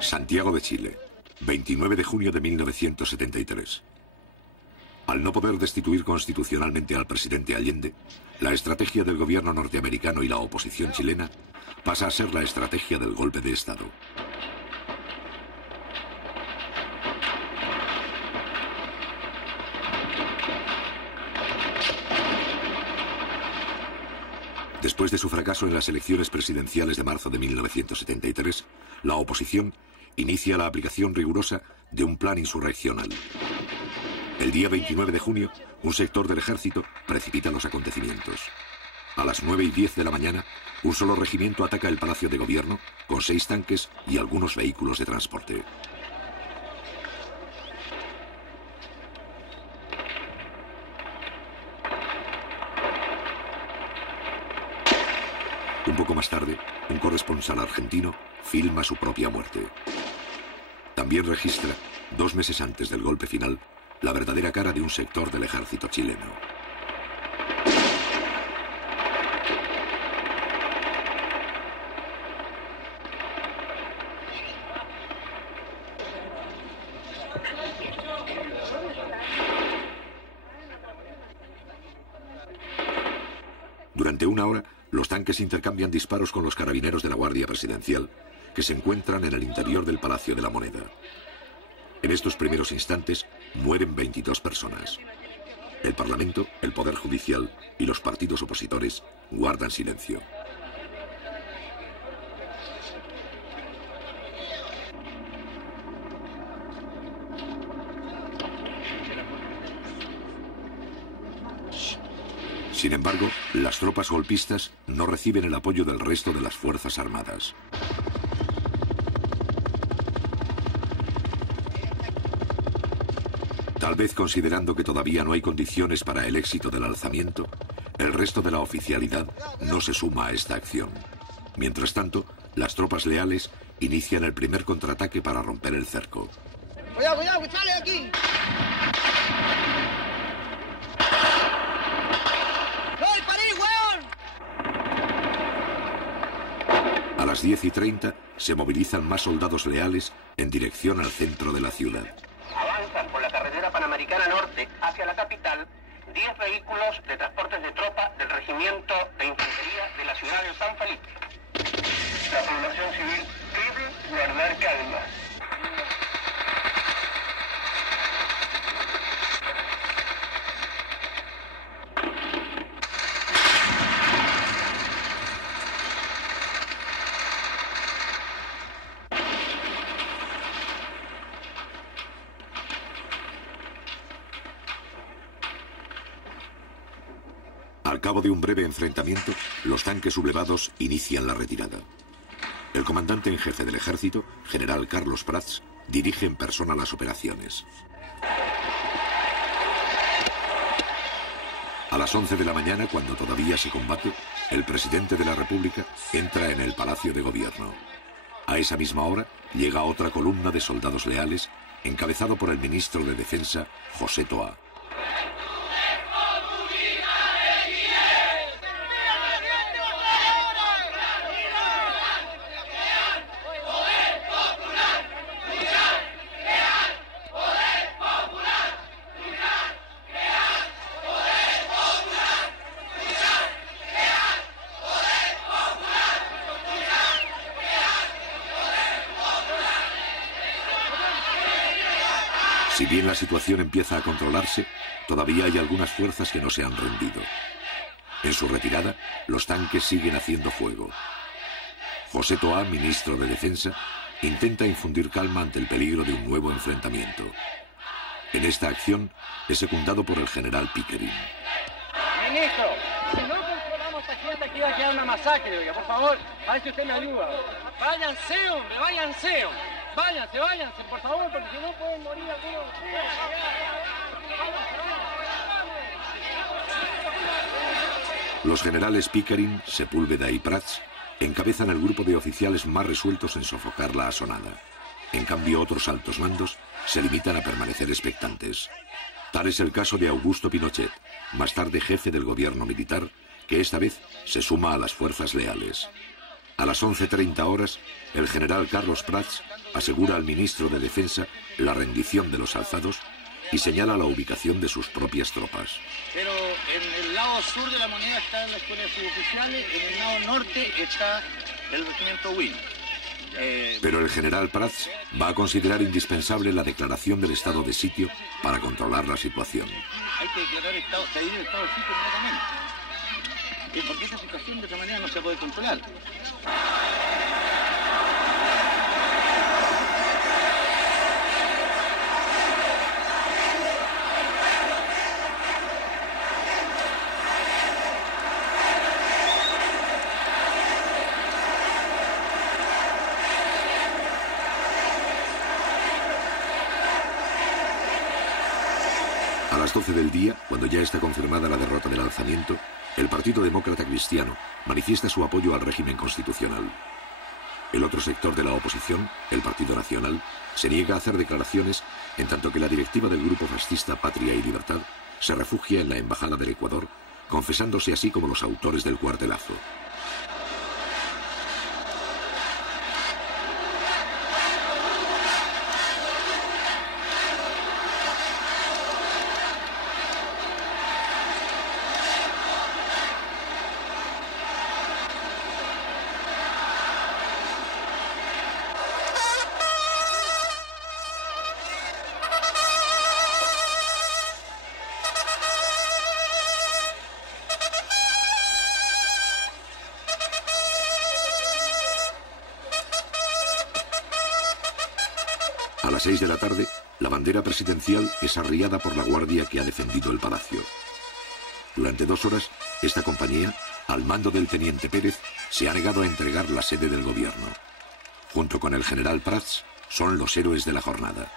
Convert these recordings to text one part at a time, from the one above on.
Santiago de Chile, 29 de junio de 1973. Al no poder destituir constitucionalmente al presidente Allende, la estrategia del gobierno norteamericano y la oposición chilena pasa a ser la estrategia del golpe de Estado. Después de su fracaso en las elecciones presidenciales de marzo de 1973, la oposición inicia la aplicación rigurosa de un plan insurreccional. El día 29 de junio, un sector del ejército precipita los acontecimientos. A las 9:10 de la mañana, un solo regimiento ataca el Palacio de Gobierno con 6 tanques y algunos vehículos de transporte. Un poco más tarde, un corresponsal argentino filma su propia muerte. También registra, 2 meses antes del golpe final, la verdadera cara de un sector del ejército chileno. Durante una hora, los tanques intercambian disparos con los carabineros de la Guardia Presidencial, que se encuentran en el interior del Palacio de la Moneda. En estos primeros instantes mueren 22 personas. El Parlamento, el Poder Judicial y los partidos opositores guardan silencio. Sin embargo, las tropas golpistas no reciben el apoyo del resto de las Fuerzas Armadas. Tal vez considerando que todavía no hay condiciones para el éxito del alzamiento, el resto de la oficialidad no se suma a esta acción. Mientras tanto, las tropas leales inician el primer contraataque para romper el cerco. ¡Cuidado, cuidado, que sale aquí! A las 10:30 se movilizan más soldados leales en dirección al centro de la ciudad. Avanzan por la carretera Panamericana Norte hacia la capital 10 vehículos de transportes de tropa del Regimiento de Infantería de la ciudad de San Felipe. La población civil vive Guardar calma. Al cabo de un breve enfrentamiento, los tanques sublevados inician la retirada. El comandante en jefe del ejército, general Carlos Prats, dirige en persona las operaciones. A las 11 de la mañana, cuando todavía se combate, el presidente de la República entra en el Palacio de Gobierno. A esa misma hora llega otra columna de soldados leales, encabezado por el ministro de Defensa, José Toá. Si bien la situación empieza a controlarse, todavía hay algunas fuerzas que no se han rendido. En su retirada, los tanques siguen haciendo fuego. José Toá, ministro de Defensa, intenta infundir calma ante el peligro de un nuevo enfrentamiento. En esta acción es secundado por el general Pickering. Ministro, si no controlamos a esta gente aquí va a quedar una masacre, oiga, por favor, a ver si usted me ayuda. Váyanse, hombre, váyanse. Váyanse, váyanse, por favor, porque si no pueden morir algunos. Los generales Pickering, Sepúlveda y Prats encabezan el grupo de oficiales más resueltos en sofocar la asonada. En cambio, otros altos mandos se limitan a permanecer expectantes. Tal es el caso de Augusto Pinochet, más tarde jefe del gobierno militar, que esta vez se suma a las fuerzas leales. A las 11:30 horas, el general Carlos Prats asegura al ministro de Defensa la rendición de los alzados y señala la ubicación de sus propias tropas. Pero en el lado sur de la moneda están las escuelas suboficiales, en el lado norte está el regimiento Win. Pero el general Prats va a considerar indispensable la declaración del estado de sitio para controlar la situación. Hay que declarar el estado de sitio inmediatamente. Porque esta situación de otra manera no se puede controlar. A las 12 del día, cuando ya está confirmada la derrota del alzamiento, el Partido Demócrata Cristiano manifiesta su apoyo al régimen constitucional. El otro sector de la oposición, el Partido Nacional, se niega a hacer declaraciones, en tanto que la directiva del grupo fascista Patria y Libertad se refugia en la Embajada del Ecuador, confesándose así como los autores del cuartelazo. A las 6 de la tarde, la bandera presidencial es arriada por la guardia que ha defendido el palacio. Durante 2 horas, esta compañía, al mando del teniente Pérez, se ha negado a entregar la sede del gobierno. Junto con el general Prats, son los héroes de la jornada.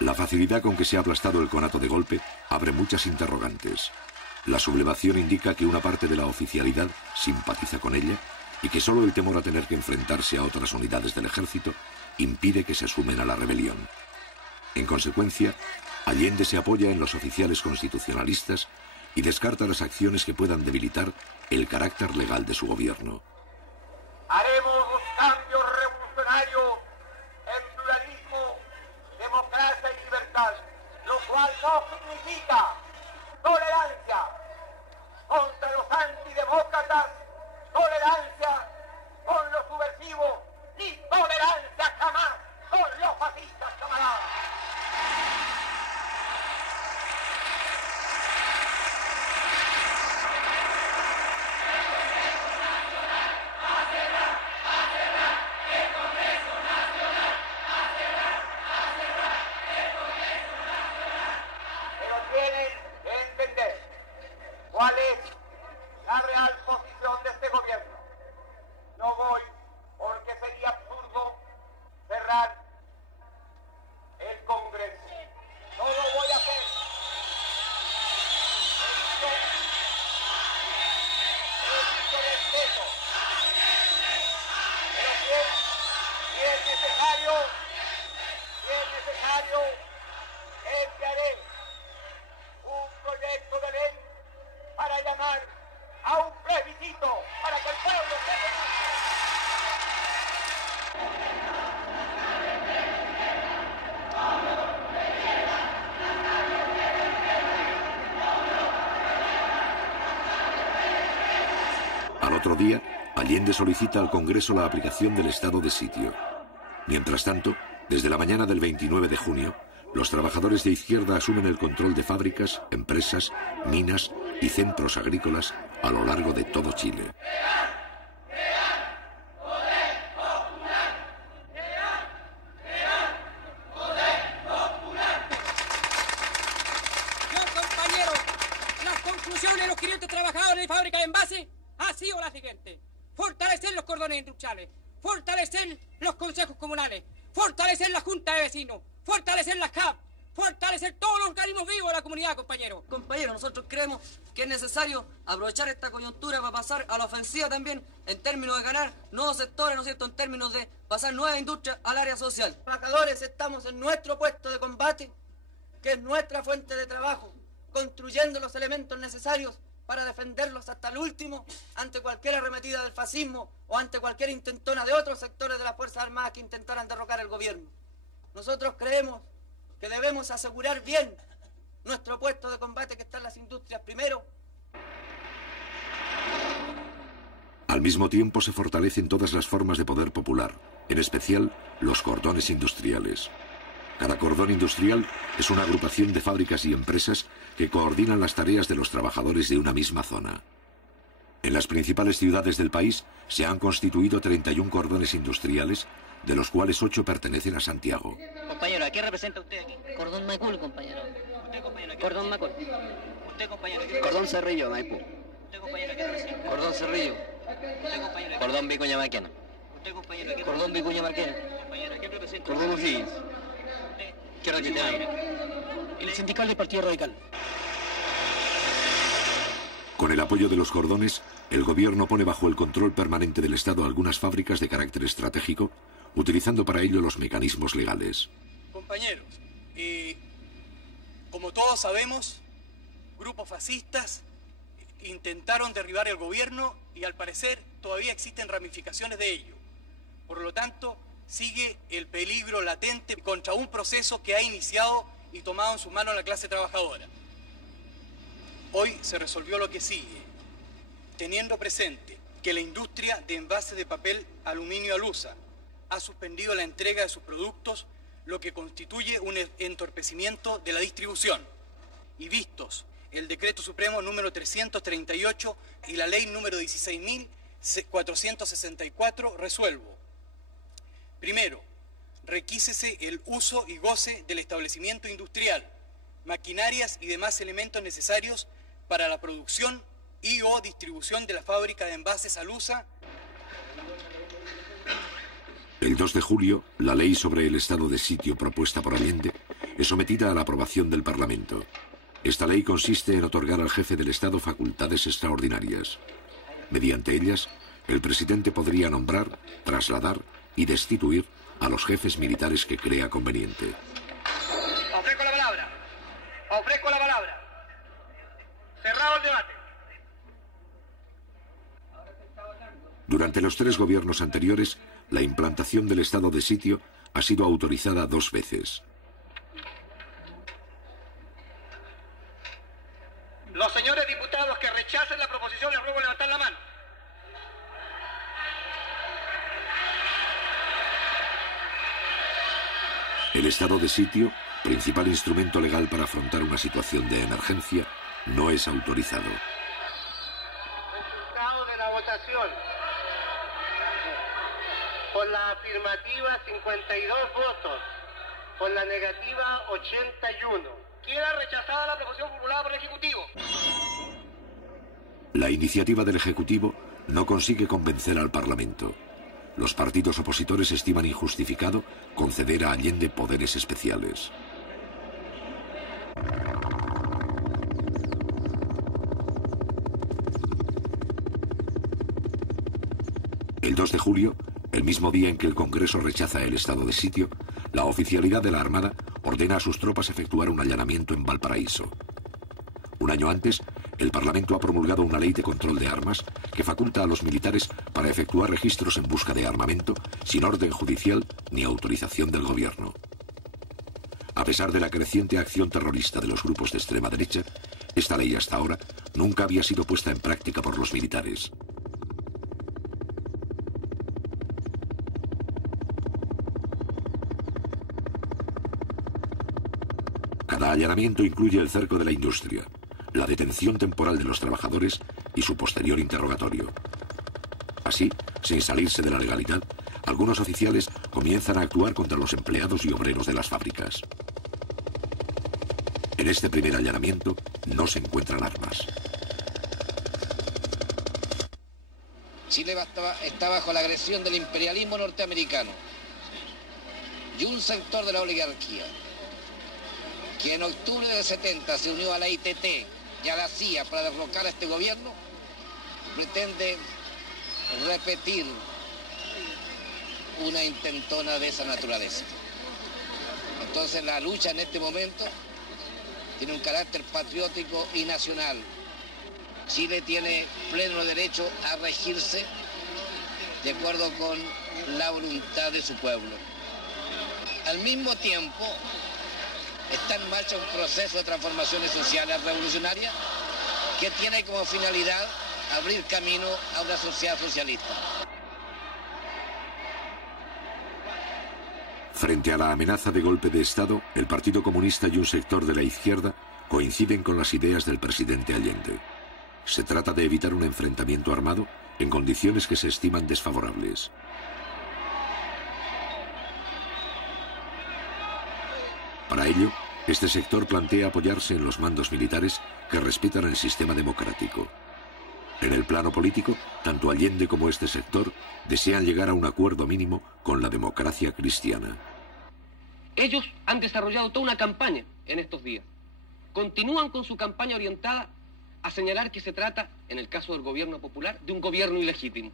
La facilidad con que se ha aplastado el conato de golpe abre muchas interrogantes. La sublevación indica que una parte de la oficialidad simpatiza con ella y que solo el temor a tener que enfrentarse a otras unidades del ejército impide que se sumen a la rebelión. En consecuencia, Allende se apoya en los oficiales constitucionalistas y descarta las acciones que puedan debilitar el carácter legal de su gobierno. Haremos los cambios revolucionarios en pluralismo, democracia y libertad, lo cual no significa tolerancia contra los antidemócratas, tolerancia con los subversivos, ni tolerancia jamás con los fascistas, camaradas. Pero tienen que entender cuál es la real posición de este gobierno. No voy, porque sería absurdo cerrar el Congreso. No lo voy a hacer. Necesito respeto. Pero si es necesario, enviaré un proyecto de ley para llamar a un plebiscito para que el pueblo se pronuncie. Al otro día, Allende solicita al Congreso la aplicación del estado de sitio. Mientras tanto, desde la mañana del 29 de junio, los trabajadores de izquierda asumen el control de fábricas, empresas, minas y centros agrícolas a lo largo de todo Chile. Compañeros, las conclusiones de los 500 trabajadores de fábrica de envase ha sido la siguiente: fortalecer los cordones industriales, fortalecer los consejos comunales, fortalecer la junta de vecinos, fortalecer las CAP, fortalecer todos los organismos vivos de la comunidad, compañeros. Compañeros, nosotros creemos que es necesario aprovechar esta coyuntura para pasar a la ofensiva también en términos de ganar nuevos sectores, ¿no es cierto?, en términos de pasar nuevas industrias al área social. Los trabajadores estamos en nuestro puesto de combate, que es nuestra fuente de trabajo, construyendo los elementos necesarios para defenderlos hasta el último ante cualquier arremetida del fascismo o ante cualquier intentona de otros sectores de las Fuerzas Armadas que intentaran derrocar el gobierno. Nosotros creemos que debemos asegurar bien nuestro puesto de combate, que está en las industrias primero. Al mismo tiempo se fortalecen todas las formas de poder popular, en especial los cordones industriales. Cada cordón industrial es una agrupación de fábricas y empresas que coordinan las tareas de los trabajadores de una misma zona. En las principales ciudades del país se han constituido 31 cordones industriales, de los cuales 8 pertenecen a Santiago. Compañero, ¿a qué representa usted aquí? Cordón Macul, compañero. ¿Usted, compañero, qué Cordón Macul. ¿Usted, compañero, qué Cordón Cerrillo, Maipú. ¿Usted, compañero, qué representa? Cordón Cerrillo. ¿Usted, compañero, Cordón Vicuña Maquena. ¿Usted, compañero, qué Cordón Vicuña Maquena. compañero, qué representa? Cordón O'Higgins. ¿Qué representa? El sindical del Partido Radical. Con el apoyo de los cordones, el gobierno pone bajo el control permanente del Estado algunas fábricas de carácter estratégico, utilizando para ello los mecanismos legales. Compañeros, como todos sabemos, grupos fascistas intentaron derribar el gobierno y al parecer todavía existen ramificaciones de ello. Por lo tanto, sigue el peligro latente contra un proceso que ha iniciado y tomado en sus manos la clase trabajadora. Hoy se resolvió lo que sigue, teniendo presente que la industria de envases de papel aluminio Alusa ha suspendido la entrega de sus productos, lo que constituye un entorpecimiento de la distribución. Y vistos el Decreto Supremo número 338 y la Ley número 16.464, resuelvo. Primero, requísese el uso y goce del establecimiento industrial, maquinarias y demás elementos necesarios para la producción y o distribución de la fábrica de envases Alusa. El 2 de julio, la ley sobre el estado de sitio propuesta por Allende es sometida a la aprobación del Parlamento. Esta ley consiste en otorgar al jefe del Estado facultades extraordinarias. Mediante ellas, el presidente podría nombrar, trasladar y destituir a los jefes militares que crea conveniente. Ofrezco la palabra. Ofrezco la palabra. Cerrado Durante los 3 gobiernos anteriores, la implantación del estado de sitio ha sido autorizada 2 veces. Los señores diputados que rechacen la proposición les ruego levantar la mano. El estado de sitio, principal instrumento legal para afrontar una situación de emergencia, no es autorizado. Resultado de la votación. Por la afirmativa 52 votos, por la negativa 81. Queda rechazada la proposición formulada por el Ejecutivo. La iniciativa del Ejecutivo no consigue convencer al Parlamento. Los partidos opositores estiman injustificado conceder a Allende poderes especiales. El 2 de julio, el mismo día en que el Congreso rechaza el estado de sitio, la oficialidad de la Armada ordena a sus tropas efectuar un allanamiento en Valparaíso. Un año antes, el Parlamento ha promulgado una ley de control de armas que faculta a los militares para efectuar registros en busca de armamento sin orden judicial ni autorización del gobierno. A pesar de la creciente acción terrorista de los grupos de extrema derecha, esta ley hasta ahora nunca había sido puesta en práctica por los militares. Cada allanamiento incluye el cerco de la industria, la detención temporal de los trabajadores y su posterior interrogatorio. Así, sin salirse de la legalidad, algunos oficiales comienzan a actuar contra los empleados y obreros de las fábricas. En este primer allanamiento no se encuentran armas. Chile está bajo la agresión del imperialismo norteamericano y un sector de la oligarquía que en octubre del 70 se unió a la ITT y a la CIA para derrocar a este gobierno, pretende repetir una intentona de esa naturaleza. Entonces la lucha en este momento tiene un carácter patriótico y nacional. Chile tiene pleno derecho a regirse de acuerdo con la voluntad de su pueblo. Al mismo tiempo, está en marcha un proceso de transformaciones sociales revolucionarias que tiene como finalidad abrir camino a una sociedad socialista. Frente a la amenaza de golpe de Estado, el Partido Comunista y un sector de la izquierda coinciden con las ideas del presidente Allende. Se trata de evitar un enfrentamiento armado en condiciones que se estiman desfavorables. Para ello, este sector plantea apoyarse en los mandos militares que respetan el sistema democrático. En el plano político, tanto Allende como este sector desean llegar a un acuerdo mínimo con la democracia cristiana. Ellos han desarrollado toda una campaña en estos días. Continúan con su campaña orientada a señalar que se trata, en el caso del gobierno popular, de un gobierno ilegítimo.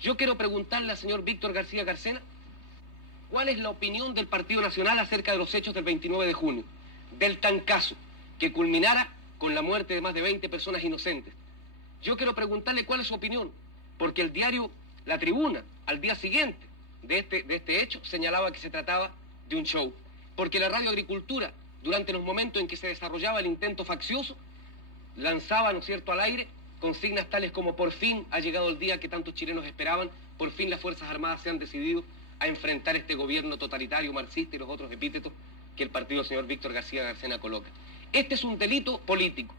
Yo quiero preguntarle al señor Víctor García Garcena cuál es la opinión del Partido Nacional acerca de los hechos del 29 de junio, del tancazo que culminara con la muerte de más de 20 personas inocentes. Yo quiero preguntarle cuál es su opinión, porque el diario La Tribuna, al día siguiente de este hecho, señalaba que se trataba de un show, porque la Radio Agricultura, durante los momentos en que se desarrollaba el intento faccioso, lanzaba, ¿no es cierto?, al aire consignas tales como: por fin ha llegado el día que tantos chilenos esperaban, por fin las Fuerzas Armadas se han decidido a enfrentar este gobierno totalitario, marxista y los otros epítetos que el partido del señor Víctor García Garcena coloca. Este es un delito político.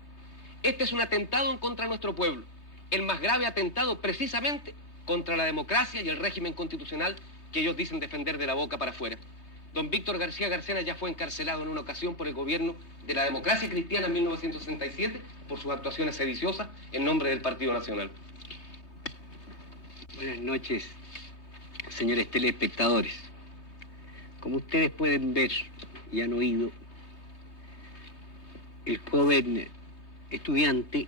Este es un atentado en contra de nuestro pueblo. El más grave atentado precisamente contra la democracia y el régimen constitucional que ellos dicen defender de la boca para afuera. Don Víctor García Garcena ya fue encarcelado en una ocasión por el gobierno de la democracia cristiana en 1967 por sus actuaciones sediciosas en nombre del Partido Nacional. Buenas noches, señores telespectadores. Como ustedes pueden ver y han oído, el joven estudiante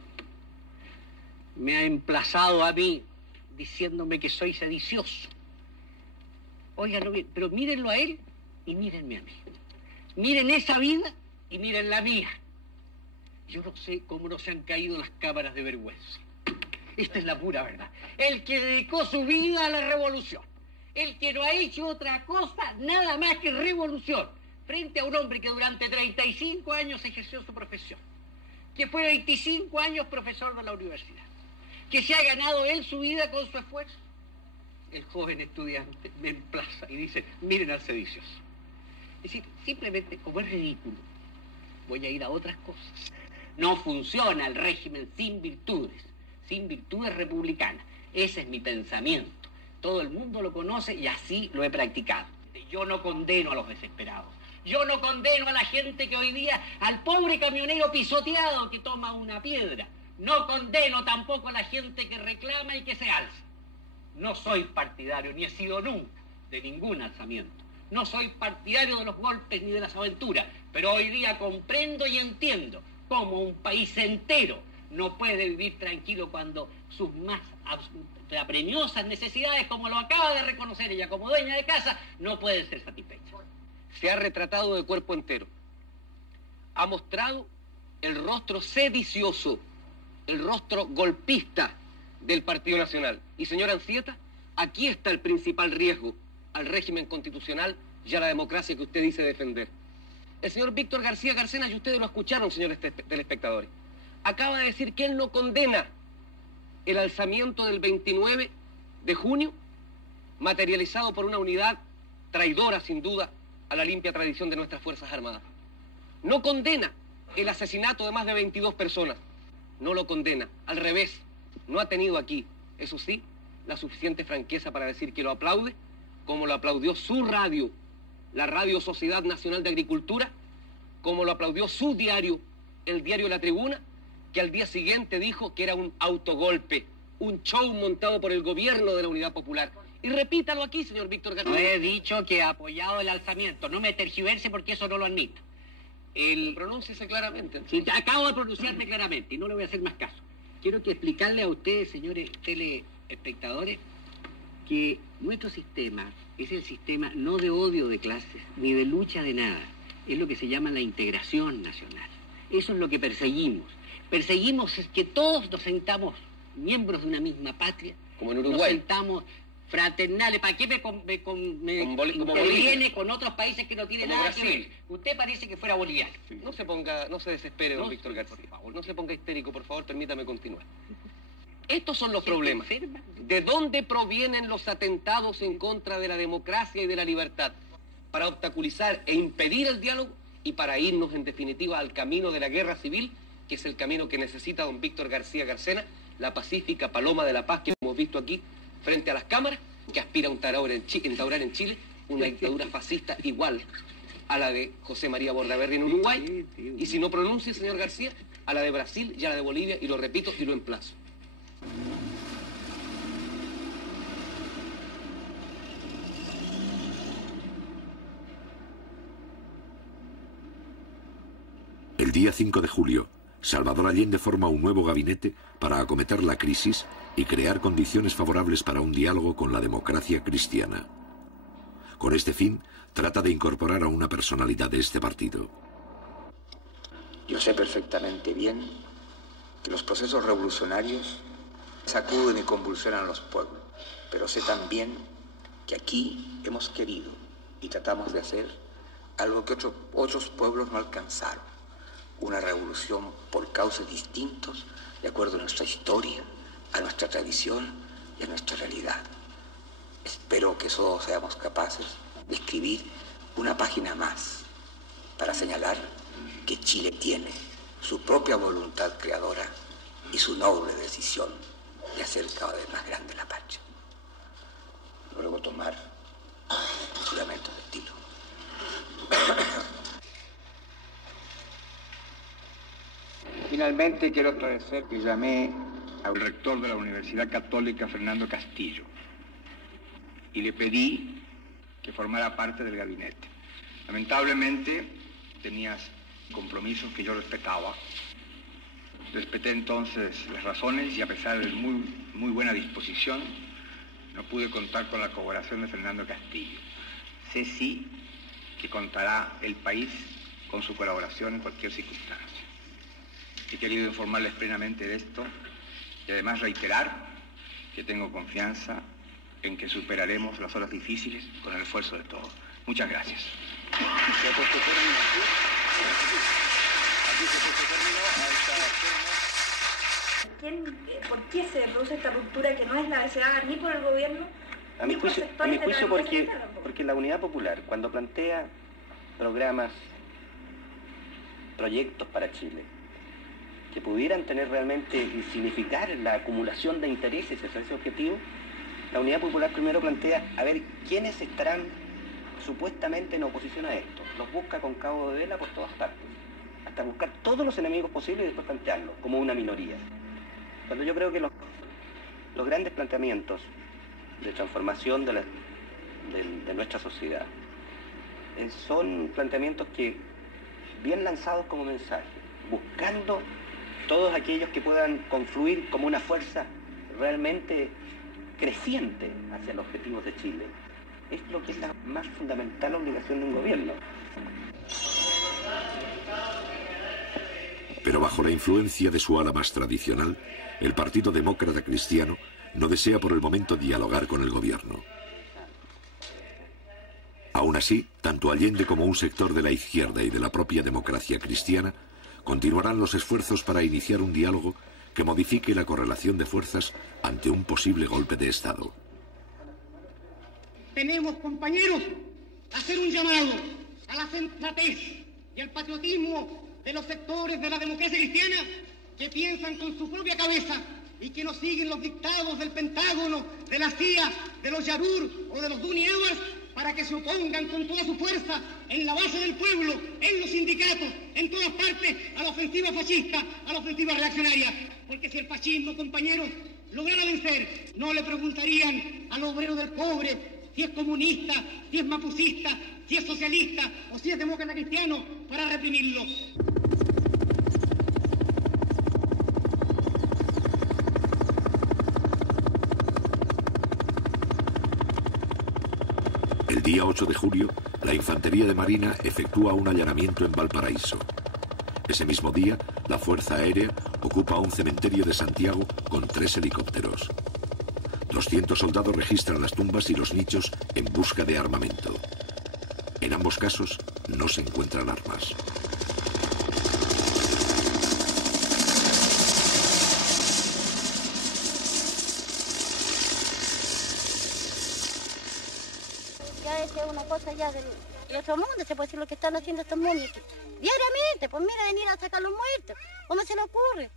me ha emplazado a mí diciéndome que soy sedicioso. Óiganlo bien, pero mírenlo a él y mírenme a mí. Miren esa vida y miren la mía. Yo no sé cómo no se han caído las cámaras de vergüenza. Esta es la pura verdad. El que dedicó su vida a la revolución. El que no ha hecho otra cosa, nada más que revolución. Frente a un hombre que durante 35 años ejerció su profesión. Que fue 25 años profesor de la universidad. Que se ha ganado él su vida con su esfuerzo. El joven estudiante me emplaza y dice, miren al sedicioso. Es decir, simplemente, como es ridículo, voy a ir a otras cosas. No funciona el régimen sin virtudes republicanas. Ese es mi pensamiento. Todo el mundo lo conoce y así lo he practicado. Yo no condeno a los desesperados. Yo no condeno a la gente que hoy día, al pobre camionero pisoteado que toma una piedra. No condeno tampoco a la gente que reclama y que se alza. No soy partidario, ni he sido nunca, de ningún alzamiento. No soy partidario de los golpes ni de las aventuras, pero hoy día comprendo y entiendo cómo un país entero no puede vivir tranquilo cuando sus más apremiosas necesidades, como lo acaba de reconocer ella como dueña de casa, no pueden ser satisfechas. Se ha retratado de cuerpo entero. Ha mostrado el rostro sedicioso, el rostro golpista del Partido Nacional. Y señora Anzieta, aquí está el principal riesgo al régimen constitucional y a la democracia que usted dice defender. El señor Víctor García Garcena, y ustedes lo escucharon, señores telespectadores, acaba de decir que él no condena el alzamiento del 29 de junio, materializado por una unidad traidora, sin duda, a la limpia tradición de nuestras Fuerzas Armadas. No condena el asesinato de más de 22 personas. No lo condena. Al revés, no ha tenido aquí, eso sí, la suficiente franqueza para decir que lo aplaude, como lo aplaudió su radio, la Radio Sociedad Nacional de Agricultura, como lo aplaudió su diario, el diario La Tribuna, que al día siguiente dijo que era un autogolpe, un show montado por el gobierno de la Unidad Popular. Y repítalo aquí, señor Víctor García. No he dicho que he apoyado el alzamiento, no me tergiverse porque eso no lo admito. Pronúnciese claramente. Sí, acabo de pronunciarme claramente y no le voy a hacer más caso. Quiero que explicarle a ustedes, señores telespectadores, que nuestro sistema es el sistema no de odio de clases, ni de lucha de nada. Es lo que se llama la integración nacional. Eso es lo que perseguimos. Perseguimos es que todos nos sentamos miembros de una misma patria. Como en Uruguay. Nos sentamos fraternales. ¿Para qué me interviene con otros países que no tienen nada que ver? Usted parece que fuera boliviano. Sí. No se desespere, don Víctor García. Por favor, no se ponga histérico, por favor, permítame continuar. Estos son los problemas. ¿De dónde provienen los atentados en contra de la democracia y de la libertad? Para obstaculizar e impedir el diálogo y para irnos, en definitiva, al camino de la guerra civil, que es el camino que necesita don Víctor García Garcena, la pacífica paloma de la paz que hemos visto aquí frente a las cámaras, que aspira a instaurar en Chile una dictadura fascista igual a la de José María Bordaberry en Uruguay, y si no pronuncia, señor García, a la de Brasil y a la de Bolivia, y lo repito y lo emplazo. El día 5 de julio, Salvador Allende forma un nuevo gabinete para acometer la crisis y crear condiciones favorables para un diálogo con la democracia cristiana. Con este fin, trata de incorporar a una personalidad de este partido. Yo sé perfectamente bien que los procesos revolucionarios sacuden y convulsionan a los pueblos, pero sé también que aquí hemos querido y tratamos de hacer algo que otros pueblos no alcanzaron, una revolución por cauces distintos, de acuerdo a nuestra historia, a nuestra tradición y a nuestra realidad. Espero que todos seamos capaces de escribir una página más para señalar que Chile tiene su propia voluntad creadora y su noble decisión de hacer cada vez más grande la patria. Luego tomar juramento de estilo. Finalmente quiero esclarecer que llamé al rector de la Universidad Católica, Fernando Castillo, y le pedí que formara parte del gabinete. Lamentablemente tenías compromisos que yo respetaba. Respeté entonces las razones y a pesar de muy buena disposición, no pude contar con la colaboración de Fernando Castillo. Sé sí que contará el país con su colaboración en cualquier circunstancia. He querido informarles plenamente de esto Y además reiterar que tengo confianza en que superaremos las horas difíciles con el esfuerzo de todos. Muchas gracias. ¿Por qué se produce esta ruptura que no es la deseada ni por el gobierno? A mi juicio porque la Unidad Popular, cuando plantea programas, proyectos para Chile, que pudieran tener realmente y significar la acumulación de intereses hacia ese objetivo, la Unidad Popular primero plantea a ver quiénes estarán supuestamente en oposición a esto. Los busca con cabo de vela por todas partes, hasta buscar todos los enemigos posibles y después plantearlo como una minoría. Cuando yo creo que los grandes planteamientos de transformación de nuestra sociedad son planteamientos que, bien lanzados como mensaje, buscando todos aquellos que puedan confluir como una fuerza realmente creciente hacia los objetivos de Chile, es lo que es la más fundamental obligación de un gobierno. Pero bajo la influencia de su ala más tradicional, el Partido Demócrata Cristiano no desea por el momento dialogar con el gobierno. Aún así, tanto Allende como un sector de la izquierda y de la propia democracia cristiana continuarán los esfuerzos para iniciar un diálogo que modifique la correlación de fuerzas ante un posible golpe de Estado. Tenemos, compañeros, hacer un llamado a la sensatez y al patriotismo de los sectores de la democracia cristiana que piensan con su propia cabeza y que no siguen los dictados del Pentágono, de la CIA, de los Yarur o de los Duni Edwards, para que se opongan con toda su fuerza en la base del pueblo, en los sindicatos, en todas partes, a la ofensiva fascista, a la ofensiva reaccionaria. Porque si el fascismo, compañeros, lograra vencer, no le preguntarían al obrero del cobre si es comunista, si es mapucista, si es socialista o si es demócrata cristiano para reprimirlo. El día 8 de julio, la Infantería de Marina efectúa un allanamiento en Valparaíso. Ese mismo día, la Fuerza Aérea ocupa un cementerio de Santiago con 3 helicópteros. 200 soldados registran las tumbas y los nichos en busca de armamento. En ambos casos, no se encuentran armas. Ya es una cosa ya del otro mundo, se puede decir lo que están haciendo estos muñecos. Diariamente, pues mira, venir a sacar los muertos. ¿Cómo se le ocurre?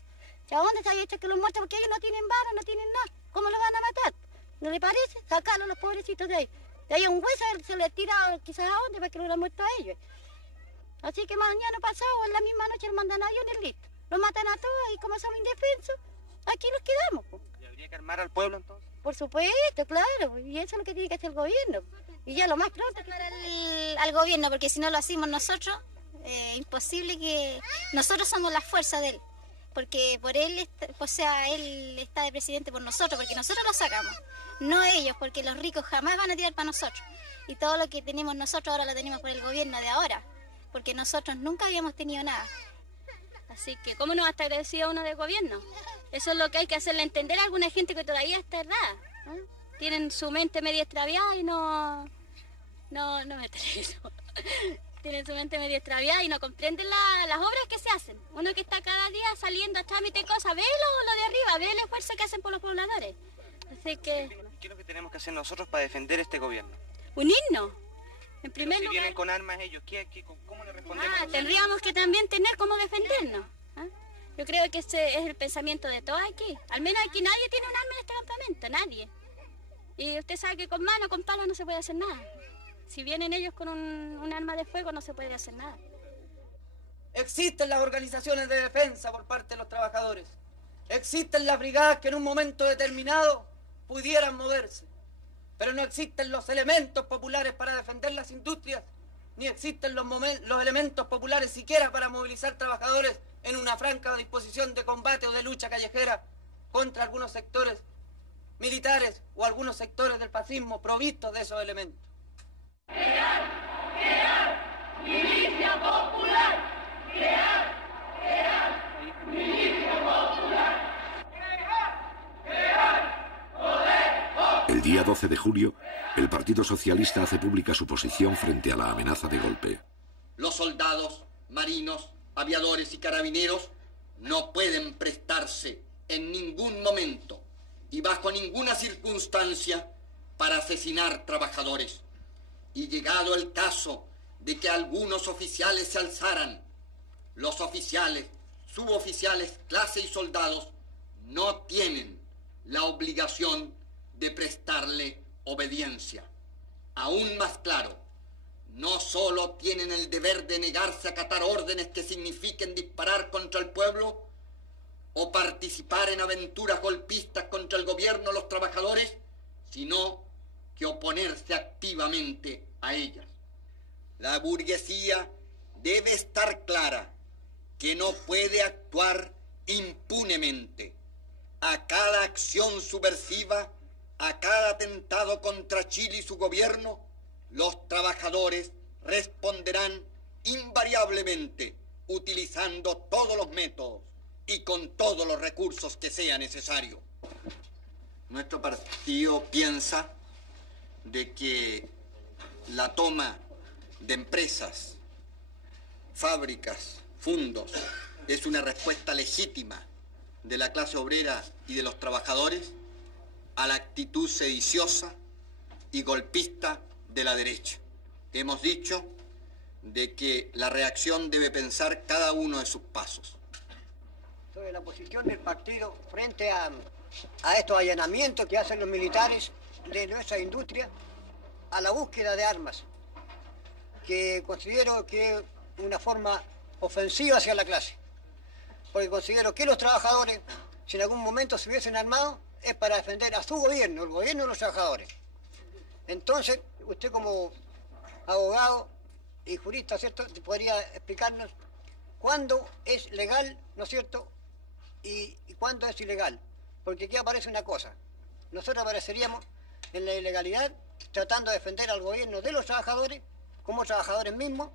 ¿A dónde se ha hecho que los muertos? Porque ellos no tienen balas, no tienen nada. ¿Cómo los van a matar? ¿No le parece? Sacarlos los pobrecitos de ahí. De ahí un hueso se le tira quizás a dónde para que lo hubieran muerto a ellos. Así que mañana pasado, en la misma noche, los mandan a aviones listos. Los matan a todos y como somos indefensos, aquí nos quedamos. Pues. ¿Y habría que armar al pueblo entonces? Por supuesto, claro. Y eso es lo que tiene que hacer el gobierno. Y ya lo más pronto. Al gobierno, porque si no lo hacemos nosotros, imposible que... Nosotros somos la fuerza de él. Porque por él, o sea, él está de presidente por nosotros, porque nosotros lo sacamos. No ellos, porque los ricos jamás van a tirar para nosotros. Y todo lo que tenemos nosotros ahora lo tenemos por el gobierno de ahora. Porque nosotros nunca habíamos tenido nada. Así que, ¿cómo no va a estar agradecido uno del gobierno? Eso es lo que hay que hacerle entender a alguna gente que todavía está errada. ¿Eh? Tienen su mente media extraviada y no me televiso. Tienen su mente media extraviada y no comprenden las obras que se hacen. Uno que está cada día saliendo a trámite y cosas, ve lo de arriba, ve el esfuerzo que hacen por los pobladores. Así que... ¿Qué es lo que tenemos que hacer nosotros para defender este gobierno? Unirnos. En primer lugar... Si vienen con armas ellos, ¿cómo le respondemos? Tendríamos que también tener cómo defendernos. ¿Eh? Yo creo que ese es el pensamiento de todos aquí. Al menos aquí nadie tiene un arma en este campamento, nadie. Y usted sabe que con mano, con palo no se puede hacer nada. Si vienen ellos con un arma de fuego no se puede hacer nada. Existen las organizaciones de defensa por parte de los trabajadores. Existen las brigadas que en un momento determinado pudieran moverse. Pero no existen los elementos populares para defender las industrias, ni existen los elementos populares siquiera para movilizar trabajadores en una franca disposición de combate o de lucha callejera contra algunos sectores militares o algunos sectores del fascismo provistos de esos elementos. ¡Milicia popular! ¡Milicia popular! El día 12 de julio, el Partido Socialista hace pública su posición frente a la amenaza de golpe. Los soldados, marinos, aviadores y carabineros no pueden prestarse en ningún momento y bajo ninguna circunstancia para asesinar trabajadores. Y llegado el caso de que algunos oficiales se alzaran, los oficiales, suboficiales, clase y soldados no tienen la obligación de prestarle obediencia. Aún más claro, no solo tienen el deber de negarse a acatar órdenes que signifiquen disparar contra el pueblo o participar en aventuras golpistas contra el gobierno o los trabajadores, sino que oponerse activamente a ellas. La burguesía debe estar clara que no puede actuar impunemente. A cada acción subversiva, a cada atentado contra Chile y su gobierno, los trabajadores responderán invariablemente utilizando todos los métodos y con todos los recursos que sea necesario. Nuestro partido piensa de que la toma de empresas, fábricas, fundos, es una respuesta legítima de la clase obrera y de los trabajadores a la actitud sediciosa y golpista de la derecha. Hemos dicho de que la reacción debe pensar cada uno de sus pasos. Sobre la posición del partido frente a estos allanamientos que hacen los militares de nuestra industria a la búsqueda de armas, que considero que es una forma ofensiva hacia la clase, porque considero que los trabajadores, si en algún momento se hubiesen armado, es para defender a su gobierno, el gobierno de los trabajadores. Entonces, usted como abogado y jurista, ¿cierto?, podría explicarnos cuándo es legal, ¿no es cierto?, y cuándo es ilegal. Porque aquí aparece una cosa. Nosotros apareceríamos en la ilegalidad tratando de defender al gobierno de los trabajadores, como trabajadores mismos,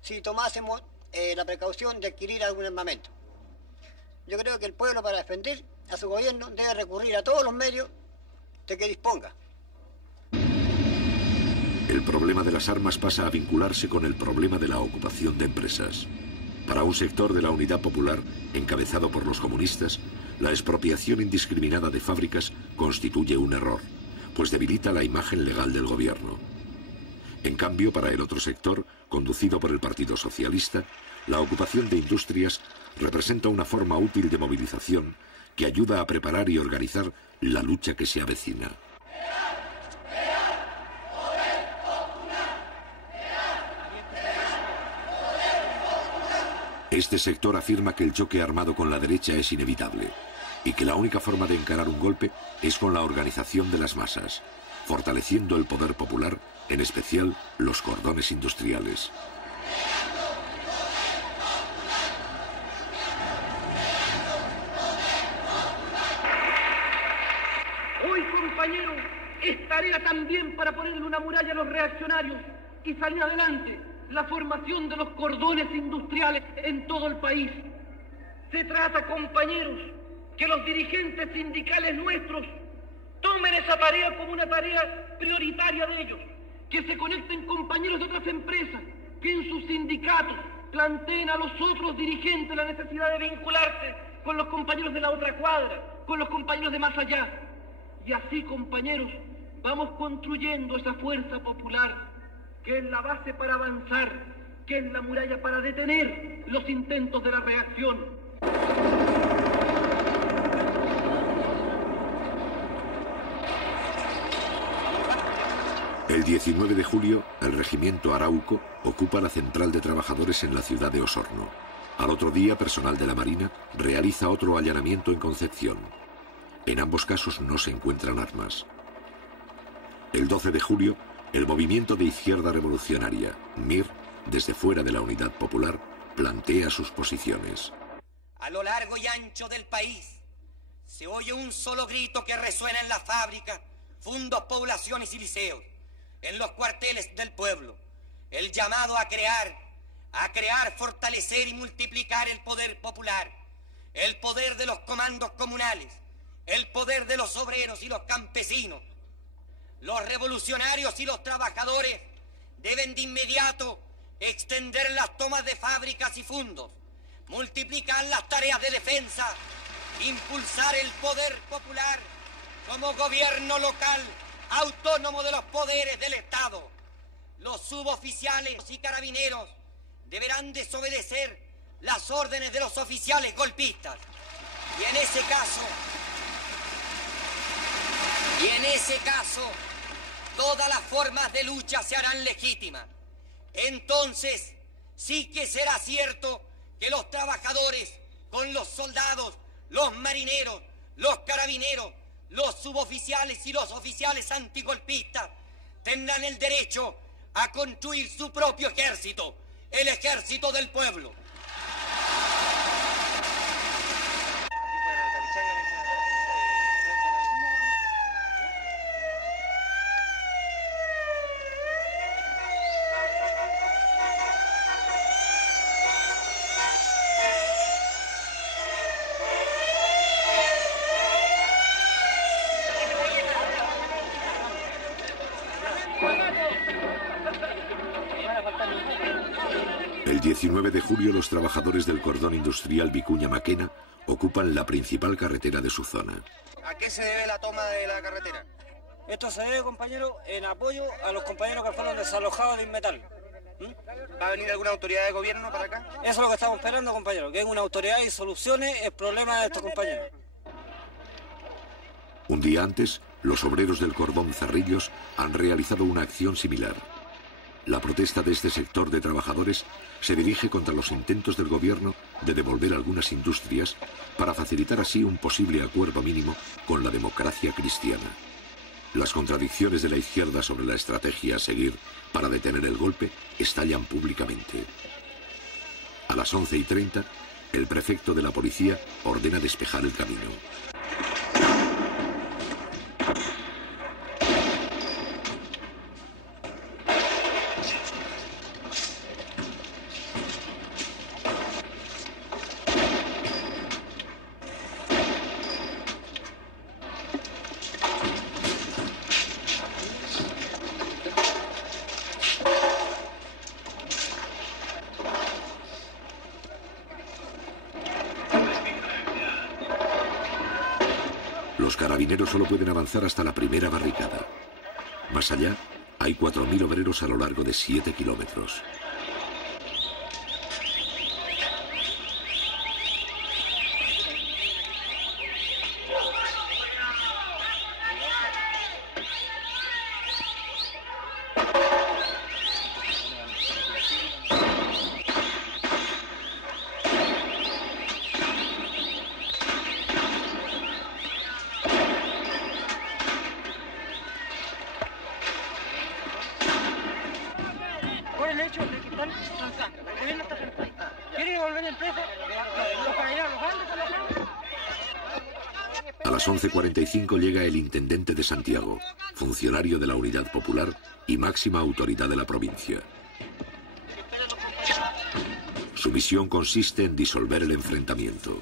si tomásemos la precaución de adquirir algún armamento. Yo creo que el pueblo, para defender a su gobierno, debe recurrir a todos los medios de que disponga. El problema de las armas pasa a vincularse con el problema de la ocupación de empresas. Para un sector de la Unidad Popular, encabezado por los comunistas, la expropiación indiscriminada de fábricas constituye un error, pues debilita la imagen legal del gobierno. En cambio, para el otro sector, conducido por el Partido Socialista, la ocupación de industrias representa una forma útil de movilización que ayuda a preparar y organizar la lucha que se avecina. Este sector afirma que el choque armado con la derecha es inevitable y que la única forma de encarar un golpe es con la organización de las masas, fortaleciendo el poder popular, en especial los cordones industriales. Hoy, compañeros, es tarea también para ponerle una muralla a los reaccionarios y salir adelante la formación de los cordones industriales en todo el país. Se trata, compañeros, que los dirigentes sindicales nuestros tomen esa tarea como una tarea prioritaria de ellos, que se conecten compañeros de otras empresas, que en sus sindicatos planteen a los otros dirigentes la necesidad de vincularse con los compañeros de la otra cuadra, con los compañeros de más allá. Y así, compañeros, vamos construyendo esa fuerza popular que es la base para avanzar, que es la muralla para detener los intentos de la reacción. El 19 de julio, el regimiento Arauco ocupa la central de trabajadores en la ciudad de Osorno. Al otro día, personal de la Marina realiza otro allanamiento en Concepción. En ambos casos no se encuentran armas. El 12 de julio, el movimiento de izquierda revolucionaria, MIR, desde fuera de la Unidad Popular, plantea sus posiciones. A lo largo y ancho del país se oye un solo grito que resuena en las fábricas, fundos, poblaciones y liceos, en los cuarteles del pueblo. El llamado a crear, fortalecer y multiplicar el poder popular, el poder de los comandos comunales, el poder de los obreros y los campesinos, Los revolucionarios y los trabajadores deben de inmediato extender las tomas de fábricas y fundos, multiplicar las tareas de defensa, impulsar el poder popular como gobierno local autónomo de los poderes del Estado. Los suboficiales y carabineros deberán desobedecer las órdenes de los oficiales golpistas. Y en ese caso, todas las formas de lucha se harán legítimas. Entonces, sí que será cierto que los trabajadores, con los soldados, los marineros, los carabineros, los suboficiales y los oficiales antigolpistas, tendrán el derecho a construir su propio ejército, el ejército del pueblo. El 19 de julio los trabajadores del cordón industrial Vicuña-Maquena ocupan la principal carretera de su zona. ¿A qué se debe la toma de la carretera? Esto se debe, compañero, en apoyo a los compañeros que fueron desalojados de Inmetal. ¿Va a venir alguna autoridad de gobierno para acá? Eso es lo que estamos esperando, compañero, que venga una autoridad y solucione el problema de estos compañeros. Un día antes, los obreros del cordón Cerrillos han realizado una acción similar. La protesta de este sector de trabajadores se dirige contra los intentos del gobierno de devolver algunas industrias para facilitar así un posible acuerdo mínimo con la democracia cristiana. Las contradicciones de la izquierda sobre la estrategia a seguir para detener el golpe estallan públicamente. A las 11:30, el prefecto de la policía ordena despejar el camino. Los carabineros solo pueden avanzar hasta la primera barricada. Más allá, hay 4.000 obreros a lo largo de 7 kilómetros. A las 11:45 llega el intendente de Santiago, funcionario de la Unidad Popular y máxima autoridad de la provincia. Su misión consiste en disolver el enfrentamiento.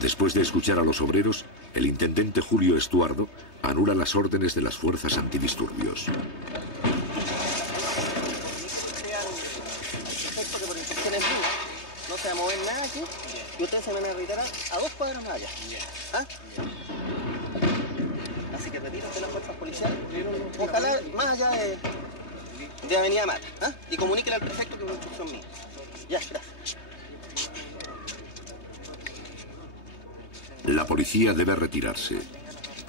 Después de escuchar a los obreros, el intendente Julio Estuardo anula las órdenes de las fuerzas antidisturbios. No se va a mover nada aquí y ustedes se van a retirar a 2 cuadras más allá. ¿Ah? Así que retírense las fuerzas policiales, ojalá más allá de Avenida Mata. ¿Ah? Y comuníquenle al prefecto que es una instrucción mía. Ya, gracias. La policía debe retirarse,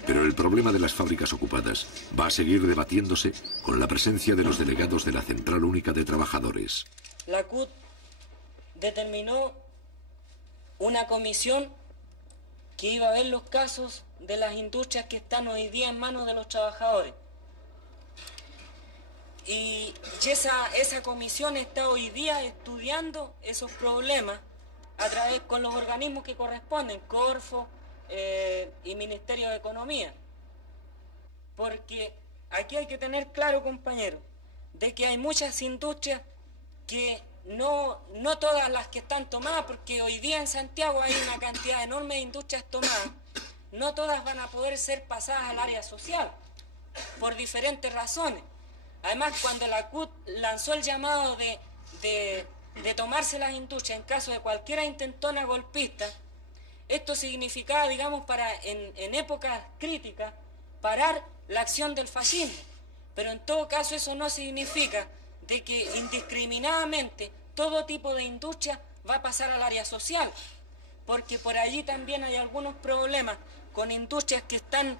pero el problema de las fábricas ocupadas va a seguir debatiéndose con la presencia de los delegados de la Central Única de Trabajadores. La CUT determinó una comisión que iba a ver los casos de las industrias que están hoy día en manos de los trabajadores. Y esa comisión está hoy día estudiando esos problemas a través con los organismos que corresponden, Corfo y Ministerio de Economía. Porque aquí hay que tener claro, compañeros, de que hay muchas industrias que no todas las que están tomadas, porque hoy día en Santiago hay una cantidad enorme de industrias tomadas, no todas van a poder ser pasadas al área social, por diferentes razones. Además, cuando la CUT lanzó el llamado de tomarse las industrias en caso de cualquier intentona golpista, esto significaba, digamos, en épocas críticas, parar la acción del fascismo. Pero en todo caso eso no significa de que indiscriminadamente todo tipo de industria va a pasar al área social, porque por allí también hay algunos problemas con industrias que están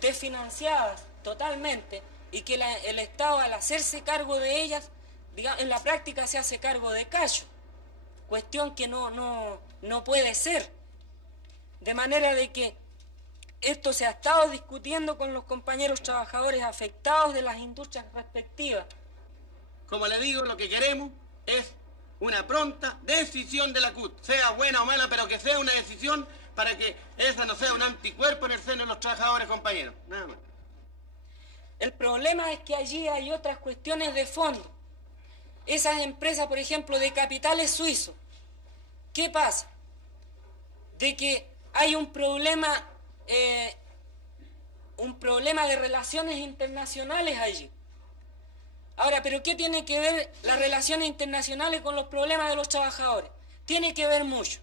desfinanciadas totalmente y que el Estado, al hacerse cargo de ellas, digamos, en la práctica se hace cargo de callo, cuestión que no puede ser. De manera de que esto se ha estado discutiendo con los compañeros trabajadores afectados de las industrias respectivas. Como le digo, lo que queremos es una pronta decisión de la CUT, sea buena o mala, pero que sea una decisión para que esa no sea un anticuerpo en el seno de los trabajadores, compañeros. Nada más. El problema es que allí hay otras cuestiones de fondo. Esas empresas, por ejemplo, de capitales suizos, ¿qué pasa? De que hay un problema de relaciones internacionales allí. Ahora, ¿pero qué tiene que ver las relaciones internacionales con los problemas de los trabajadores? Tiene que ver mucho,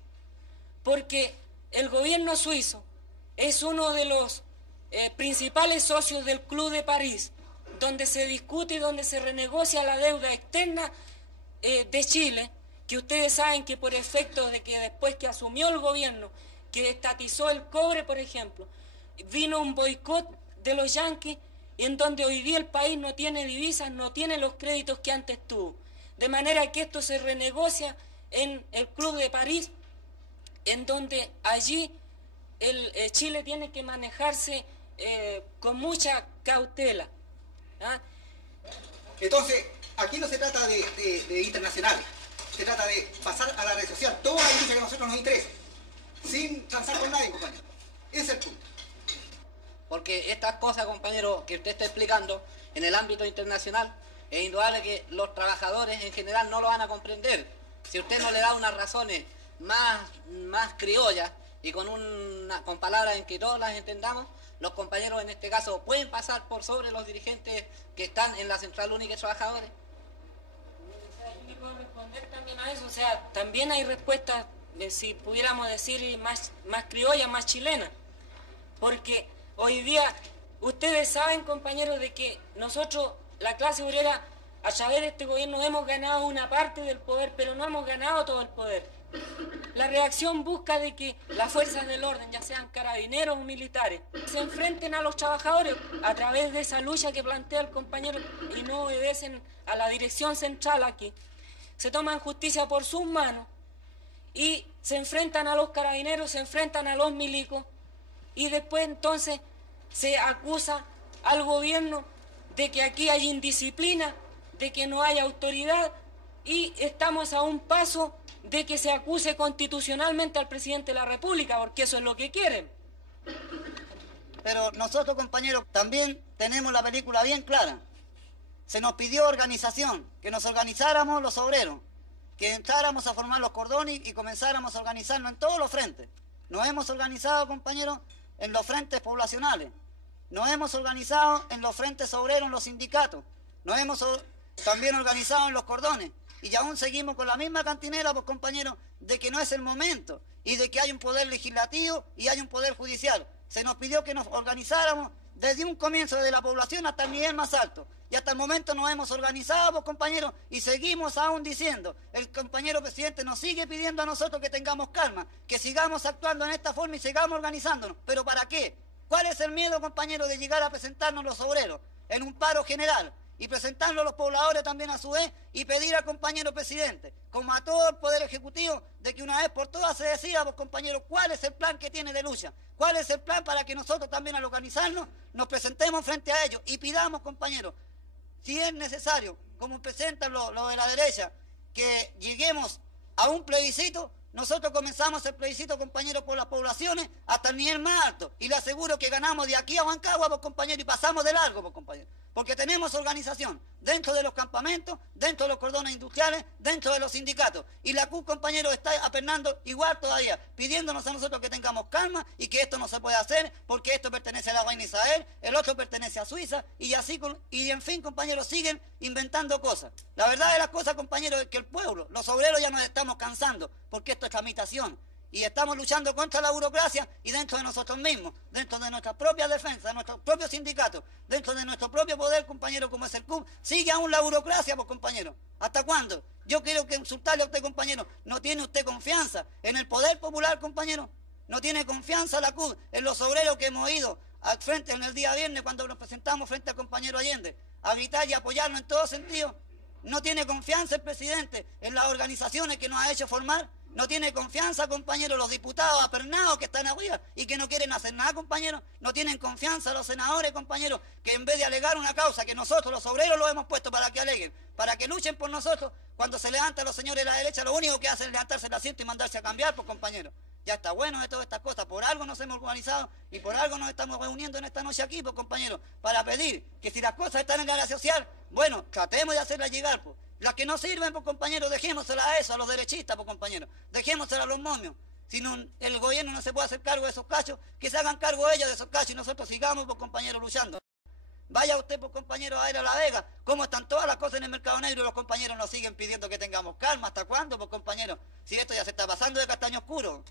porque el gobierno suizo es uno de los principales socios del Club de París, donde se discute y donde se renegocia la deuda externa de Chile, que ustedes saben que por efectos de que después que asumió el gobierno, que estatizó el cobre, por ejemplo, vino un boicot de los yanquis, en donde hoy día el país no tiene divisas, no tiene los créditos que antes tuvo. De manera que esto se renegocia en el Club de París, en donde allí Chile tiene que manejarse con mucha cautela. ¿Ah? Entonces, aquí no se trata de internacionales, se trata de pasar a la red social, toda la industria que a nosotros nos interesa, sin transar con nadie, compañero. Ese es el punto. Porque estas cosas, compañero, que usted está explicando en el ámbito internacional, es indudable que los trabajadores en general no lo van a comprender. Si usted no le da unas razones más criollas y con palabras en que todos las entendamos, los compañeros en este caso pueden pasar por sobre los dirigentes que están en la Central Única de Trabajadores. Yo puedo responder también a eso, o sea, también hay respuestas, si pudiéramos decir, más criollas, más chilenas, porque hoy día, ustedes saben, compañeros, de que nosotros, la clase obrera, a través de este gobierno hemos ganado una parte del poder, pero no hemos ganado todo el poder. La reacción busca de que las fuerzas del orden, ya sean carabineros o militares, se enfrenten a los trabajadores a través de esa lucha que plantea el compañero y no obedecen a la dirección central aquí. Se toman justicia por sus manos y se enfrentan a los carabineros, se enfrentan a los milicos, y después entonces se acusa al gobierno de que aquí hay indisciplina, de que no hay autoridad, y estamos a un paso de que se acuse constitucionalmente al presidente de la República, porque eso es lo que quieren. Pero nosotros, compañeros, también tenemos la película bien clara. Se nos pidió organización, que nos organizáramos los obreros, que entráramos a formar los cordones y comenzáramos a organizarnos en todos los frentes. Nos hemos organizado, compañeros, en los frentes poblacionales, nos hemos organizado en los frentes obreros, en los sindicatos, nos hemos también organizado en los cordones, y aún seguimos con la misma cantinela, pues, compañeros, de que no es el momento, y de que hay un poder legislativo y hay un poder judicial. Se nos pidió que nos organizáramos desde un comienzo, desde la población hasta el nivel más alto, y hasta el momento nos hemos organizado, pues, compañeros, y seguimos aún diciendo, el compañero presidente nos sigue pidiendo a nosotros que tengamos calma, que sigamos actuando en esta forma y sigamos organizándonos. ¿Pero para qué? ¿Cuál es el miedo, compañeros, de llegar a presentarnos los obreros en un paro general y presentarlo a los pobladores también a su vez y pedir al compañero presidente, como a todo el Poder Ejecutivo, de que una vez por todas se decida, pues, compañeros, cuál es el plan que tiene de lucha, cuál es el plan para que nosotros también al organizarnos nos presentemos frente a ellos y pidamos, compañeros, si es necesario, como presentan lo de la derecha, que lleguemos a un plebiscito. Nosotros comenzamos el plebiscito, compañeros, por las poblaciones hasta el nivel más alto. Y le aseguro que ganamos de aquí a Huancagua, pues, compañeros, y pasamos de largo, pues, compañeros. porque tenemos organización dentro de los campamentos, dentro de los cordones industriales, dentro de los sindicatos. Y la CUT, compañeros, está apernando igual todavía, pidiéndonos a nosotros que tengamos calma y que esto no se puede hacer porque esto pertenece a la reina Isabel, el otro pertenece a Suiza, y así, y en fin, compañeros, siguen inventando cosas. La verdad de las cosas, compañeros, es que el pueblo, los obreros ya nos estamos cansando, porque esto es tramitación. Y estamos luchando contra la burocracia y dentro de nosotros mismos, dentro de nuestra propia defensa, de nuestros propios sindicatos, dentro de nuestro propio poder, compañero, como es el CUB, sigue aún la burocracia, pues, compañero. ¿Hasta cuándo? Yo quiero que consultarle a usted, compañero, ¿no tiene usted confianza en el poder popular, compañero? ¿No tiene confianza la CUB en los obreros que hemos ido al frente en el día viernes cuando nos presentamos frente al compañero Allende a gritar y apoyarlo en todo sentido? ¿No tiene confianza el presidente en las organizaciones que nos ha hecho formar? ¿No tiene confianza, compañeros, los diputados apernados que están arriba y que no quieren hacer nada, compañeros? ¿No tienen confianza los senadores, compañeros, que en vez de alegar una causa que nosotros, los obreros, los hemos puesto para que aleguen, para que luchen por nosotros, cuando se levantan los señores de la derecha, lo único que hacen es levantarse el asiento y mandarse a cambiar, pues, compañeros? Ya está bueno de todas estas cosas. Por algo nos hemos organizado y por algo nos estamos reuniendo en esta noche aquí, pues, compañeros, para pedir que si las cosas están en la área social, bueno, tratemos de hacerlas llegar, pues. Las que no sirven, pues, compañeros, dejémoselas a eso, a los derechistas, pues, compañeros. Dejémoselas a los momios. Si no, el gobierno no se puede hacer cargo de esos cachos, que se hagan cargo ellos de esos cachos y nosotros sigamos, pues, compañeros, luchando. Vaya usted, pues, compañeros, a ir a La Vega, cómo están todas las cosas en el mercado negro y los compañeros nos siguen pidiendo que tengamos calma. ¿Hasta cuándo, pues, compañeros? Si esto ya se está pasando de castaño oscuro.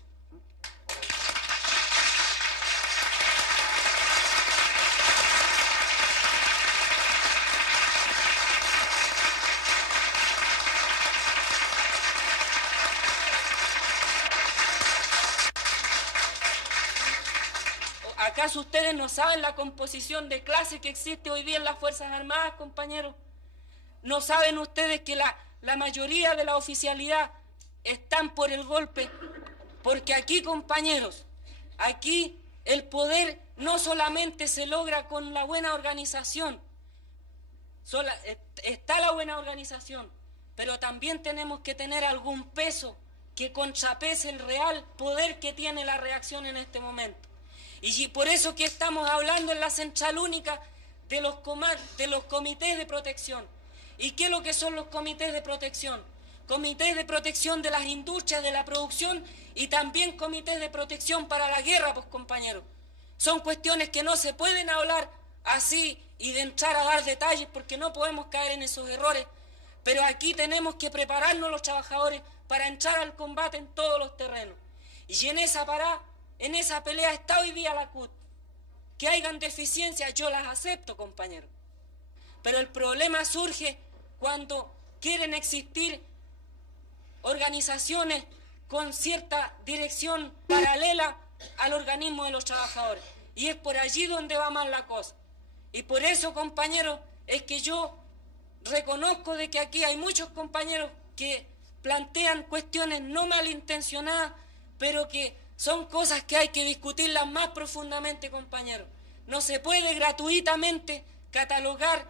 ¿Acaso ustedes no saben la composición de clase que existe hoy día en las Fuerzas Armadas, compañeros? ¿No saben ustedes que la mayoría de la oficialidad están por el golpe? Porque aquí, compañeros, aquí el poder no solamente se logra con la buena organización, está la buena organización, pero también tenemos que tener algún peso que contrapese el real poder que tiene la reacción en este momento. Y por eso que estamos hablando en la Central Única de los comités de protección. ¿Y qué es lo que son los comités de protección? Comités de protección de las industrias, de la producción y también comités de protección para la guerra, pues, compañeros. Son cuestiones que no se pueden hablar así y de entrar a dar detalles porque no podemos caer en esos errores. Pero aquí tenemos que prepararnos los trabajadores para entrar al combate en todos los terrenos. Y en esa pelea está hoy día la CUT. Que hayan deficiencias, yo las acepto, compañeros. Pero el problema surge cuando quieren existir organizaciones con cierta dirección paralela al organismo de los trabajadores. Y es por allí donde va mal la cosa. Y por eso, compañeros, es que yo reconozco de que aquí hay muchos compañeros que plantean cuestiones no malintencionadas, pero que son cosas que hay que discutirlas más profundamente, compañeros. No se puede gratuitamente catalogar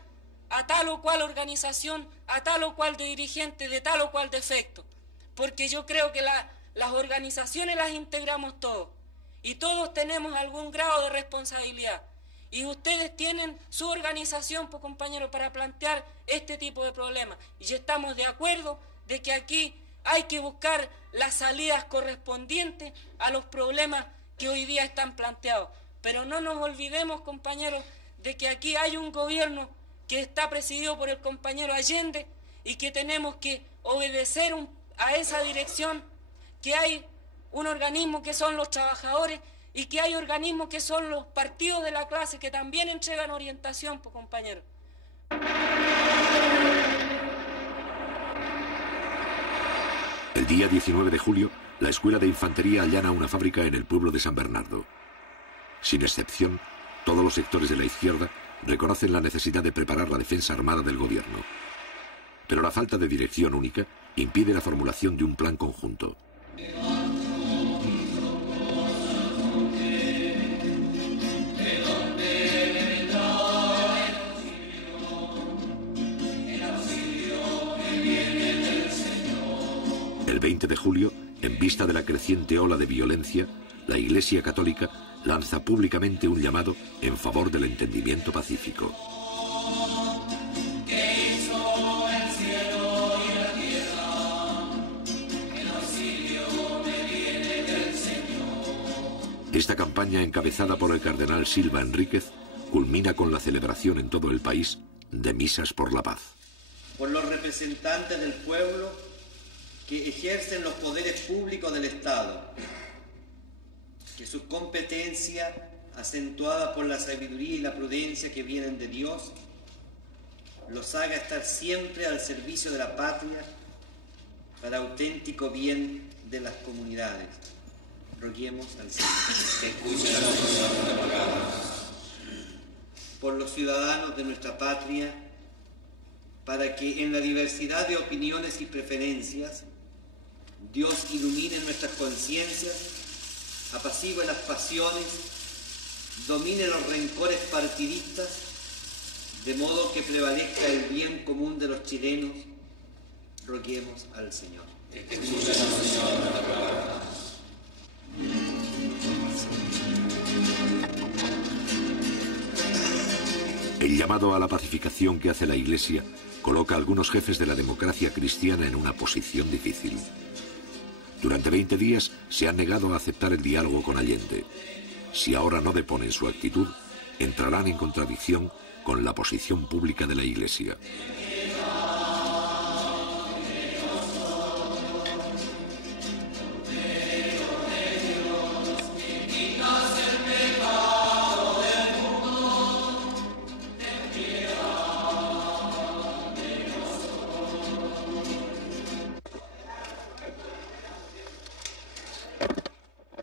a tal o cual organización, a tal o cual dirigente, de tal o cual defecto. Porque yo creo que las organizaciones las integramos todos. Y todos tenemos algún grado de responsabilidad. Y ustedes tienen su organización, pues, compañeros, para plantear este tipo de problemas. Y estamos de acuerdo de que aquí hay que buscar las salidas correspondientes a los problemas que hoy día están planteados. Pero no nos olvidemos, compañeros, de que aquí hay un gobierno que está presidido por el compañero Allende y que tenemos que obedecer a esa dirección, que hay un organismo que son los trabajadores y que hay organismos que son los partidos de la clase que también entregan orientación, pues, compañeros. El día 19 de julio, la Escuela de Infantería allana una fábrica en el pueblo de San Bernardo. Sin excepción, todos los sectores de la izquierda reconocen la necesidad de preparar la defensa armada del gobierno. Pero la falta de dirección única impide la formulación de un plan conjunto. El 20 de julio, en vista de la creciente ola de violencia, la Iglesia Católica lanza públicamente un llamado en favor del entendimiento pacífico. que hizo el cielo y la tierra, el auxilio me viene del Señor. Esta campaña, encabezada por el cardenal Silva Enríquez, culmina con la celebración en todo el país de misas por la paz. Por los representantes del pueblo que ejercen los poderes públicos del Estado, que su competencia, acentuada por la sabiduría y la prudencia que vienen de Dios, los haga estar siempre al servicio de la patria para auténtico bien de las comunidades. Roguemos al Señor. Por los ciudadanos de nuestra patria, para que en la diversidad de opiniones y preferencias, Dios ilumine nuestras conciencias, apacigüe las pasiones, domine los rencores partidistas, de modo que prevalezca el bien común de los chilenos. Roguemos al Señor. El llamado a la pacificación que hace la Iglesia coloca a algunos jefes de la democracia cristiana en una posición difícil. Durante 20 días se han negado a aceptar el diálogo con Allende. Si ahora no deponen su actitud, entrarán en contradicción con la posición pública de la Iglesia.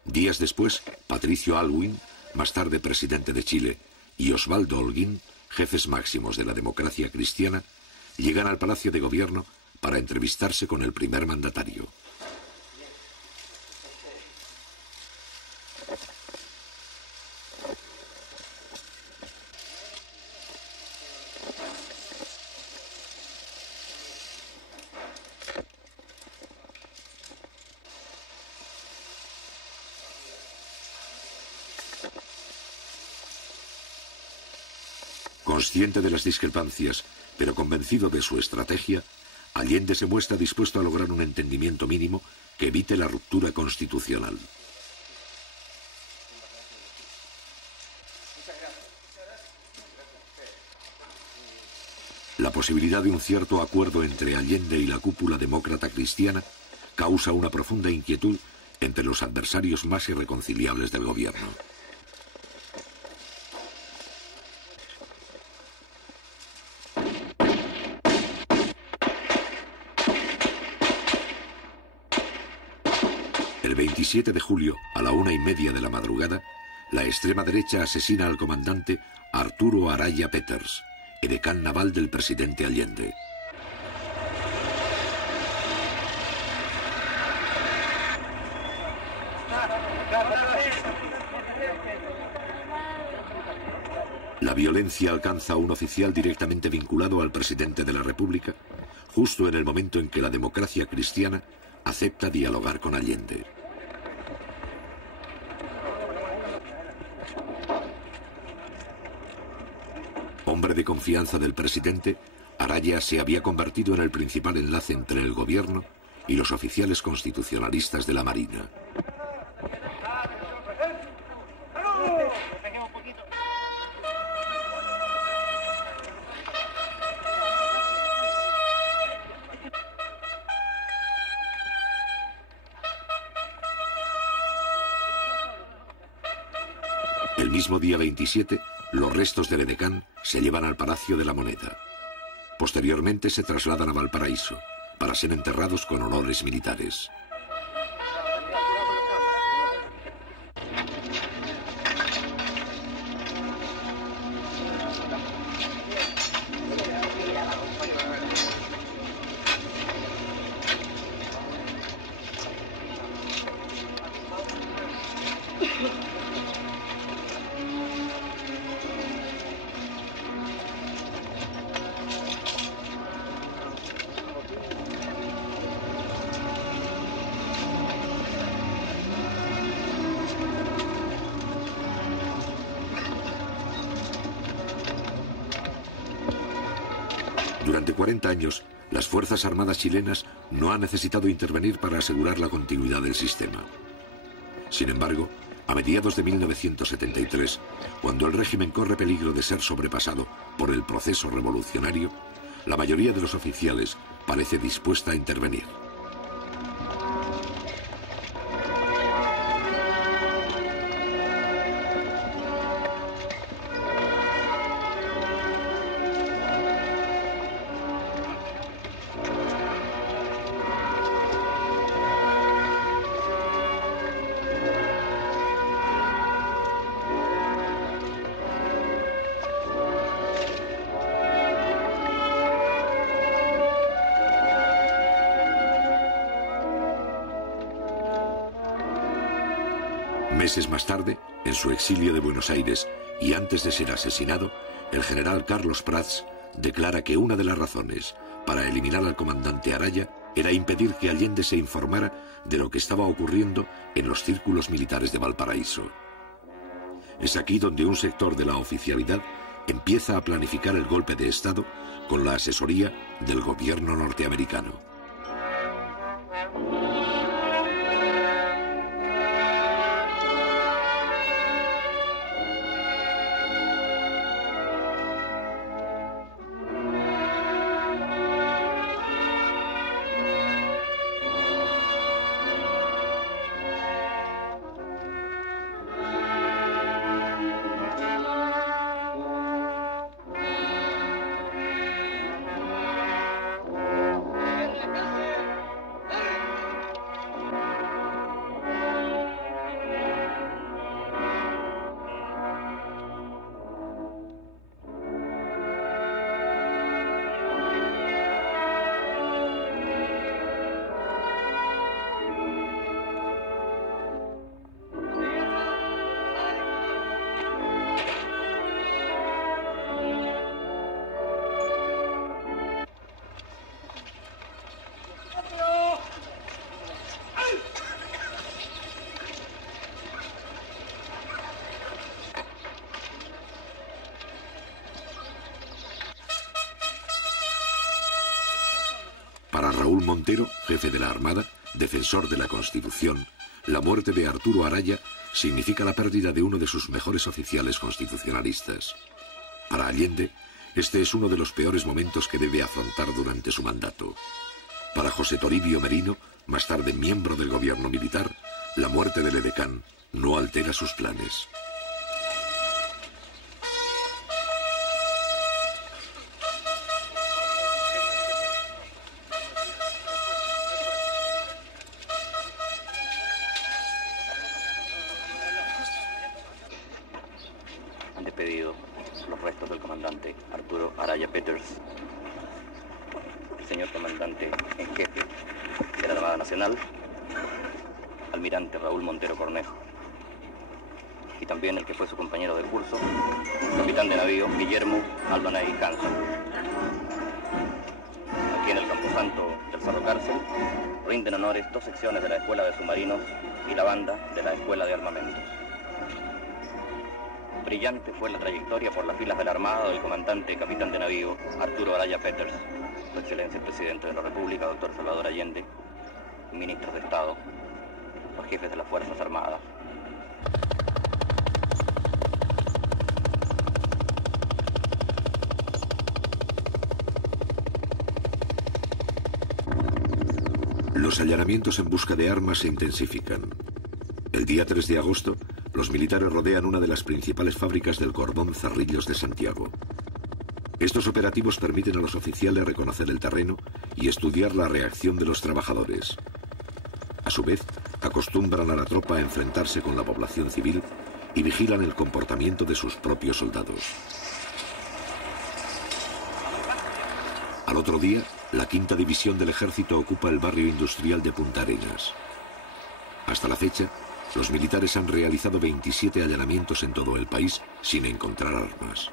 Días después, Patricio Aylwin, más tarde presidente de Chile, y Osvaldo Holguín, jefes máximos de la democracia cristiana, llegan al Palacio de Gobierno para entrevistarse con el primer mandatario. Consciente de las discrepancias, pero convencido de su estrategia, Allende se muestra dispuesto a lograr un entendimiento mínimo que evite la ruptura constitucional. La posibilidad de un cierto acuerdo entre Allende y la cúpula demócrata cristiana causa una profunda inquietud entre los adversarios más irreconciliables del gobierno. El 27 de julio, a la 1:30 de la madrugada, la extrema derecha asesina al comandante Arturo Araya Peters, edecán naval del presidente Allende. La violencia alcanza a un oficial directamente vinculado al presidente de la República, justo en el momento en que la democracia cristiana acepta dialogar con Allende. Hombre de confianza del presidente, Araya se había convertido en el principal enlace entre el gobierno y los oficiales constitucionalistas de la Marina. El mismo día 27, los restos del edecán se llevan al Palacio de la Moneda. Posteriormente se trasladan a Valparaíso para ser enterrados con honores militares. Durante 40 años, las Fuerzas Armadas chilenas no han necesitado intervenir para asegurar la continuidad del sistema. Sin embargo, a mediados de 1973, cuando el régimen corre peligro de ser sobrepasado por el proceso revolucionario, la mayoría de los oficiales parece dispuesta a intervenir. Meses más tarde, en su exilio de Buenos Aires y antes de ser asesinado, el general Carlos Prats declara que una de las razones para eliminar al comandante Araya era impedir que Allende se informara de lo que estaba ocurriendo en los círculos militares de Valparaíso. Es aquí donde un sector de la oficialidad empieza a planificar el golpe de Estado con la asesoría del gobierno norteamericano. Para Raúl Montero, jefe de la Armada, defensor de la Constitución, la muerte de Arturo Araya significa la pérdida de uno de sus mejores oficiales constitucionalistas. Para Allende, este es uno de los peores momentos que debe afrontar durante su mandato. Para José Toribio Merino, más tarde miembro del gobierno militar, la muerte del edecán no altera sus planes. Han despedido los restos del comandante Arturo Araya Peters, el señor comandante en jefe de la Armada Nacional, almirante Raúl Montero Cornejo, y también el que fue su compañero de curso, capitán de navío Guillermo Aldonay Hanson. Aquí en el camposanto del Cerro Cárcel rinden honores dos secciones de la Escuela de Submarinos y la banda de la Escuela de Armamentos. Brillante fue la trayectoria por las filas de la Armada del comandante capitán de navío Arturo Araya Peters, Su Excelencia el Presidente de la República, doctor Salvador Allende, ministros de Estado, los jefes de las Fuerzas Armadas. Los allanamientos en busca de armas se intensifican. El día 3 de agosto, los militares rodean una de las principales fábricas del cordón Cerrillos de Santiago. Estos operativos permiten a los oficiales reconocer el terreno y estudiar la reacción de los trabajadores. A su vez, acostumbran a la tropa a enfrentarse con la población civil y vigilan el comportamiento de sus propios soldados. Al otro día, la 5ª División del Ejército ocupa el barrio industrial de Punta Arenas. Hasta la fecha, los militares han realizado 27 allanamientos en todo el país sin encontrar armas.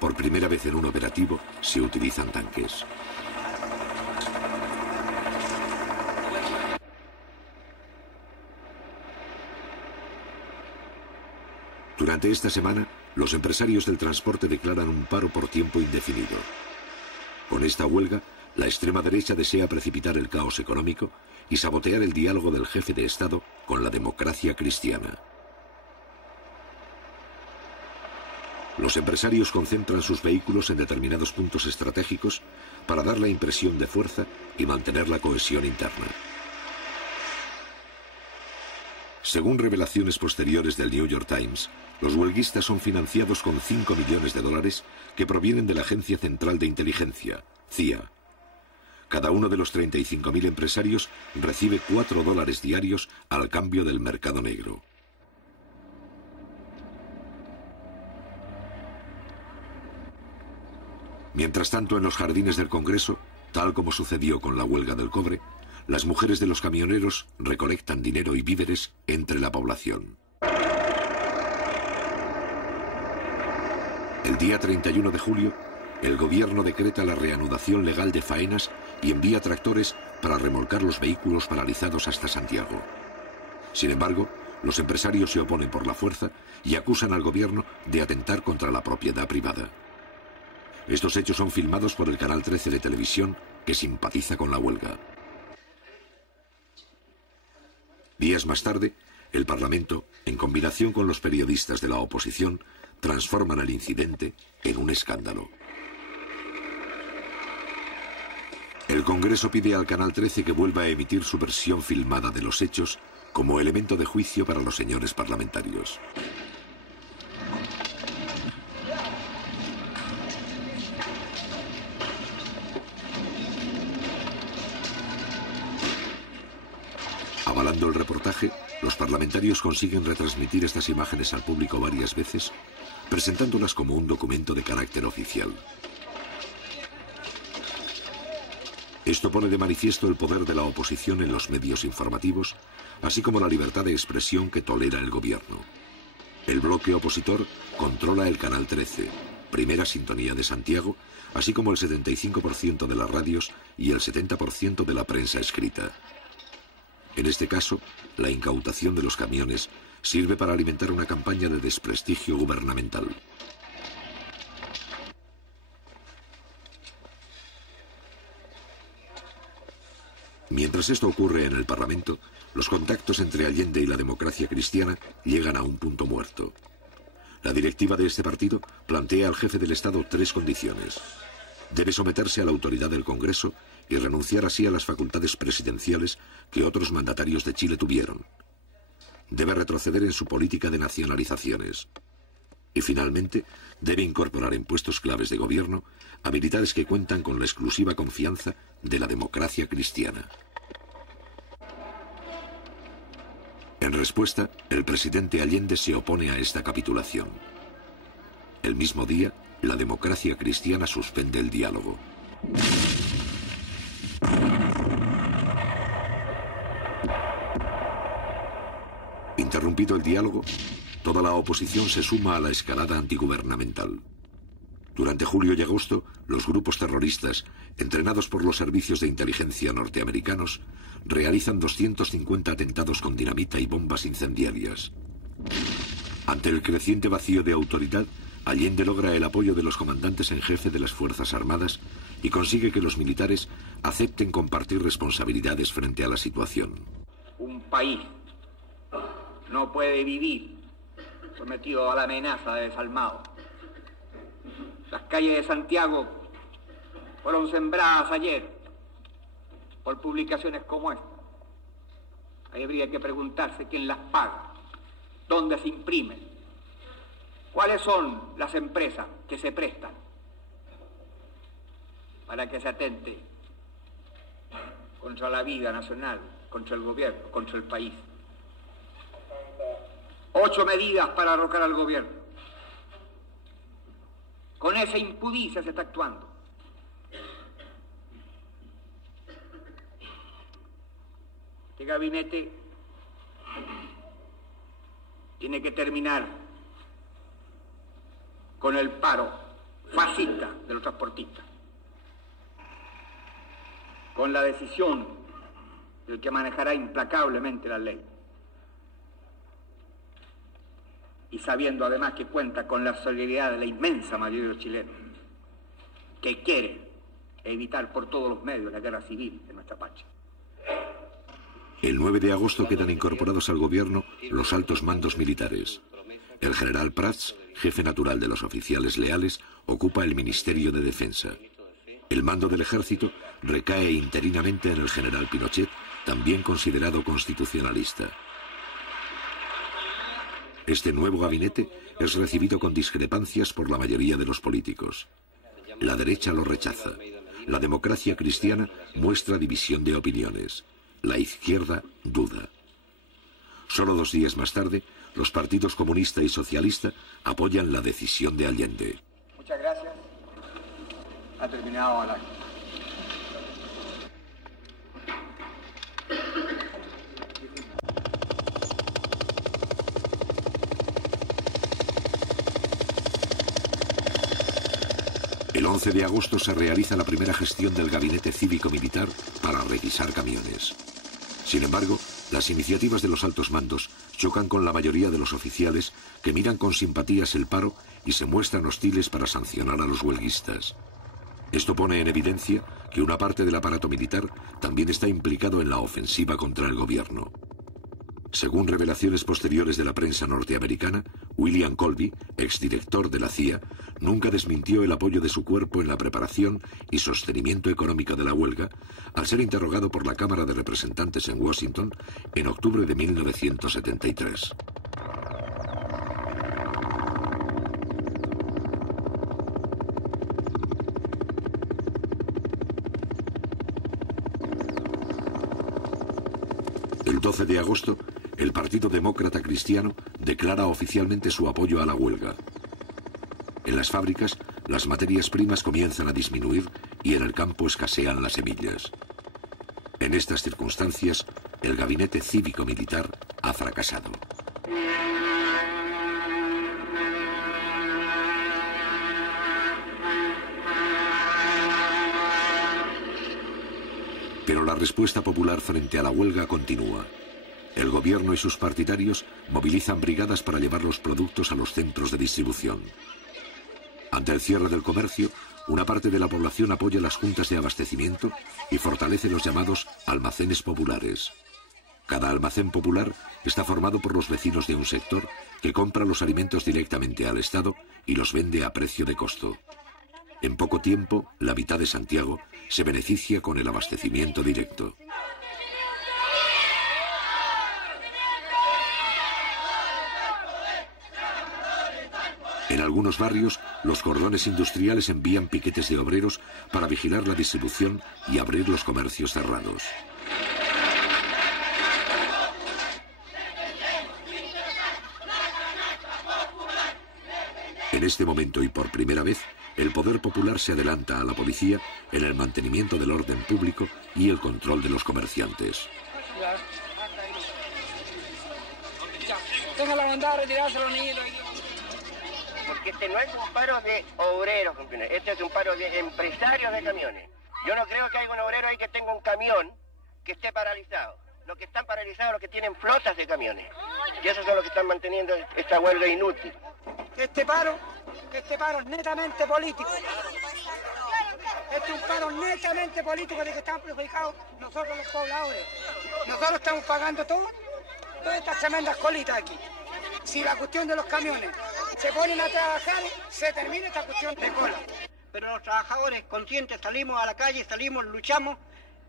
Por primera vez en un operativo se utilizan tanques. Durante esta semana, los empresarios del transporte declaran un paro por tiempo indefinido. Con esta huelga, la extrema derecha desea precipitar el caos económico y sabotear el diálogo del jefe de Estado con la democracia cristiana. Los empresarios concentran sus vehículos en determinados puntos estratégicos para dar la impresión de fuerza y mantener la cohesión interna. Según revelaciones posteriores del New York Times, los huelguistas son financiados con $5 millones que provienen de la Agencia Central de Inteligencia, CIA. Cada uno de los 35.000 empresarios recibe $4 diarios al cambio del mercado negro. Mientras tanto, en los jardines del Congreso, tal como sucedió con la huelga del cobre, las mujeres de los camioneros recolectan dinero y víveres entre la población. El día 31 de julio, el gobierno decreta la reanudación legal de faenas y envía tractores para remolcar los vehículos paralizados hasta Santiago. Sin embargo, los empresarios se oponen por la fuerza y acusan al gobierno de atentar contra la propiedad privada. Estos hechos son filmados por el Canal 13 de televisión, que simpatiza con la huelga. Días más tarde, el Parlamento, en combinación con los periodistas de la oposición, transforman el incidente en un escándalo. El Congreso pide al Canal 13 que vuelva a emitir su versión filmada de los hechos como elemento de juicio para los señores parlamentarios. Avalando el reportaje, los parlamentarios consiguen retransmitir estas imágenes al público varias veces, presentándolas como un documento de carácter oficial. Esto pone de manifiesto el poder de la oposición en los medios informativos, así como la libertad de expresión que tolera el gobierno. El bloque opositor controla el Canal 13, primera sintonía de Santiago, así como el 75% de las radios y el 70% de la prensa escrita. En este caso, la incautación de los camiones sirve para alimentar una campaña de desprestigio gubernamental. Mientras esto ocurre en el Parlamento, los contactos entre Allende y la democracia cristiana llegan a un punto muerto. La directiva de este partido plantea al jefe del Estado 3 condiciones. Debe someterse a la autoridad del Congreso y renunciar así a las facultades presidenciales que otros mandatarios de Chile tuvieron. Debe retroceder en su política de nacionalizaciones. Y finalmente, debe incorporar en puestos claves de gobierno a militares que cuentan con la exclusiva confianza de la democracia cristiana. En respuesta, el presidente Allende se opone a esta capitulación. El mismo día, la democracia cristiana suspende el diálogo. Interrumpido el diálogo, toda la oposición se suma a la escalada antigubernamental. Durante julio y agosto, los grupos terroristas, entrenados por los servicios de inteligencia norteamericanos, realizan 250 atentados con dinamita y bombas incendiarias. Ante el creciente vacío de autoridad, Allende logra el apoyo de los comandantes en jefe de las Fuerzas Armadas y consigue que los militares acepten compartir responsabilidades frente a la situación. Un país no puede vivir sometido a la amenaza de desalmado. Las calles de Santiago fueron sembradas ayer por publicaciones como esta. Ahí habría que preguntarse quién las paga, dónde se imprimen, cuáles son las empresas que se prestan para que se atente contra la vida nacional, contra el gobierno, contra el país. 8 medidas para arrocar al gobierno. Con esa impudicia se está actuando. Este gabinete tiene que terminar con el paro fascista de los transportistas, con la decisión del que manejará implacablemente la ley, y sabiendo además que cuenta con la solidaridad de la inmensa mayoría de los chilenos, que quieren evitar por todos los medios la guerra civil en nuestra patria. El 9 de agosto quedan incorporados al gobierno los altos mandos militares. El general Prats, jefe natural de los oficiales leales, ocupa el Ministerio de Defensa. El mando del ejército recae interinamente en el general Pinochet, también considerado constitucionalista. Este nuevo gabinete es recibido con discrepancias por la mayoría de los políticos. La derecha lo rechaza. La democracia cristiana muestra división de opiniones. La izquierda duda. Solo 2 días más tarde, los partidos comunista y socialista apoyan la decisión de Allende. Muchas gracias. Ha terminado la... El 11 de agosto se realiza la primera gestión del gabinete cívico-militar para requisar camiones. Sin embargo, las iniciativas de los altos mandos chocan con la mayoría de los oficiales que miran con simpatías el paro y se muestran hostiles para sancionar a los huelguistas. Esto pone en evidencia que una parte del aparato militar también está implicado en la ofensiva contra el gobierno. Según revelaciones posteriores de la prensa norteamericana, William Colby, exdirector de la CIA, nunca desmintió el apoyo de su cuerpo en la preparación y sostenimiento económico de la huelga, al ser interrogado por la Cámara de Representantes en Washington en octubre de 1973. El 12 de agosto, el Partido Demócrata Cristiano declara oficialmente su apoyo a la huelga. En las fábricas, las materias primas comienzan a disminuir y en el campo escasean las semillas. En estas circunstancias, el gabinete cívico-militar ha fracasado. Pero la respuesta popular frente a la huelga continúa. El gobierno y sus partidarios movilizan brigadas para llevar los productos a los centros de distribución. Ante el cierre del comercio, una parte de la población apoya las juntas de abastecimiento y fortalece los llamados almacenes populares. Cada almacén popular está formado por los vecinos de un sector que compra los alimentos directamente al Estado y los vende a precio de costo. En poco tiempo, la mitad de Santiago se beneficia con el abastecimiento directo. En algunos barrios, los cordones industriales envían piquetes de obreros para vigilar la distribución y abrir los comercios cerrados. En este momento y por primera vez, el poder popular se adelanta a la policía en el mantenimiento del orden público y el control de los comerciantes. Tenga la bondad de retirarse los niños. Porque este no es un paro de obreros, compañeros. Este es un paro de empresarios de camiones. Yo no creo que haya un obrero ahí que tenga un camión que esté paralizado. Los que están paralizados, los que tienen flotas de camiones. Y esos son los que están manteniendo esta huelga inútil. Este paro es netamente político. Este es un paro netamente político de que están perjudicados nosotros los pobladores. Nosotros estamos pagando todas estas tremendas colitas aquí. Si la cuestión de los camiones se ponen a trabajar, se termina esta cuestión de cola. Pero los trabajadores conscientes salimos a la calle, salimos, luchamos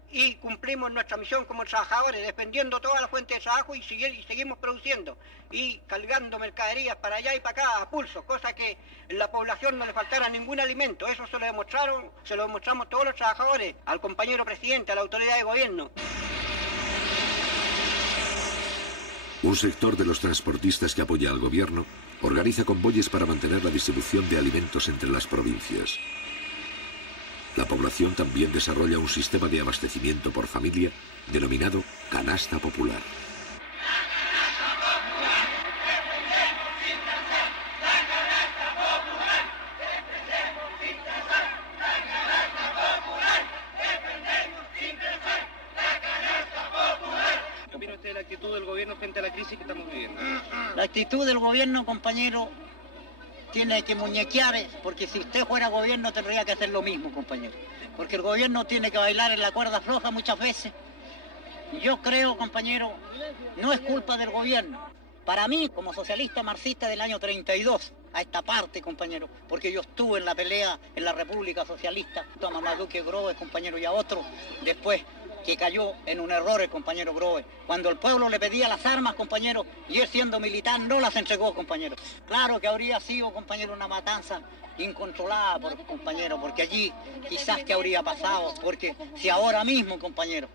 y cumplimos nuestra misión como trabajadores, defendiendo toda la fuente de trabajo y seguimos produciendo y cargando mercaderías para allá y para acá a pulso, cosa que en la población no le faltara ningún alimento. Eso se lo demostramos todos los trabajadores, al compañero presidente, a la autoridad de gobierno. Un sector de los transportistas que apoya al gobierno organiza convoyes para mantener la distribución de alimentos entre las provincias. La población también desarrolla un sistema de abastecimiento por familia denominado canasta popular. ¿Qué opina usted de la actitud del gobierno frente a la crisis que estamos viviendo? La actitud del gobierno, compañero, tiene que muñequear, porque si usted fuera gobierno tendría que hacer lo mismo, compañero. Porque el gobierno tiene que bailar en la cuerda floja muchas veces. Yo creo, compañero, no es culpa del gobierno. Para mí, como socialista marxista del año 32, a esta parte, compañero, porque yo estuve en la pelea en la República Socialista, a Marmaduke Groves, compañero, y a otro, después que cayó en un error el compañero Groves. Cuando el pueblo le pedía las armas, compañero, y él siendo militar no las entregó, compañero. Claro que habría sido, compañero, una matanza incontrolada, compañero, porque allí quizás que habría pasado, porque si ahora mismo, compañero,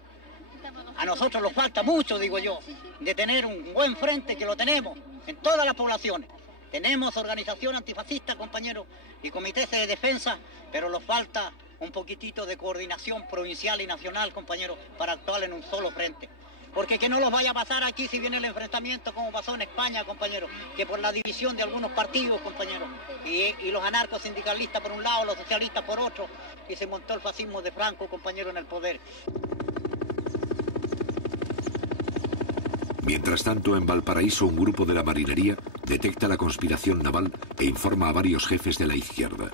a nosotros nos falta mucho, digo yo, de tener un buen frente, que lo tenemos en todas las poblaciones. Tenemos organización antifascista, compañero, y comités de defensa, pero nos falta un poquitito de coordinación provincial y nacional, compañero, para actuar en un solo frente. Porque que no los vaya a pasar aquí si viene el enfrentamiento como pasó en España, compañero, que por la división de algunos partidos, compañero, y los anarcos sindicalistas por un lado, los socialistas por otro, y se montó el fascismo de Franco, compañero, en el poder. Mientras tanto, en Valparaíso, un grupo de la marinería detecta la conspiración naval e informa a varios jefes de la izquierda.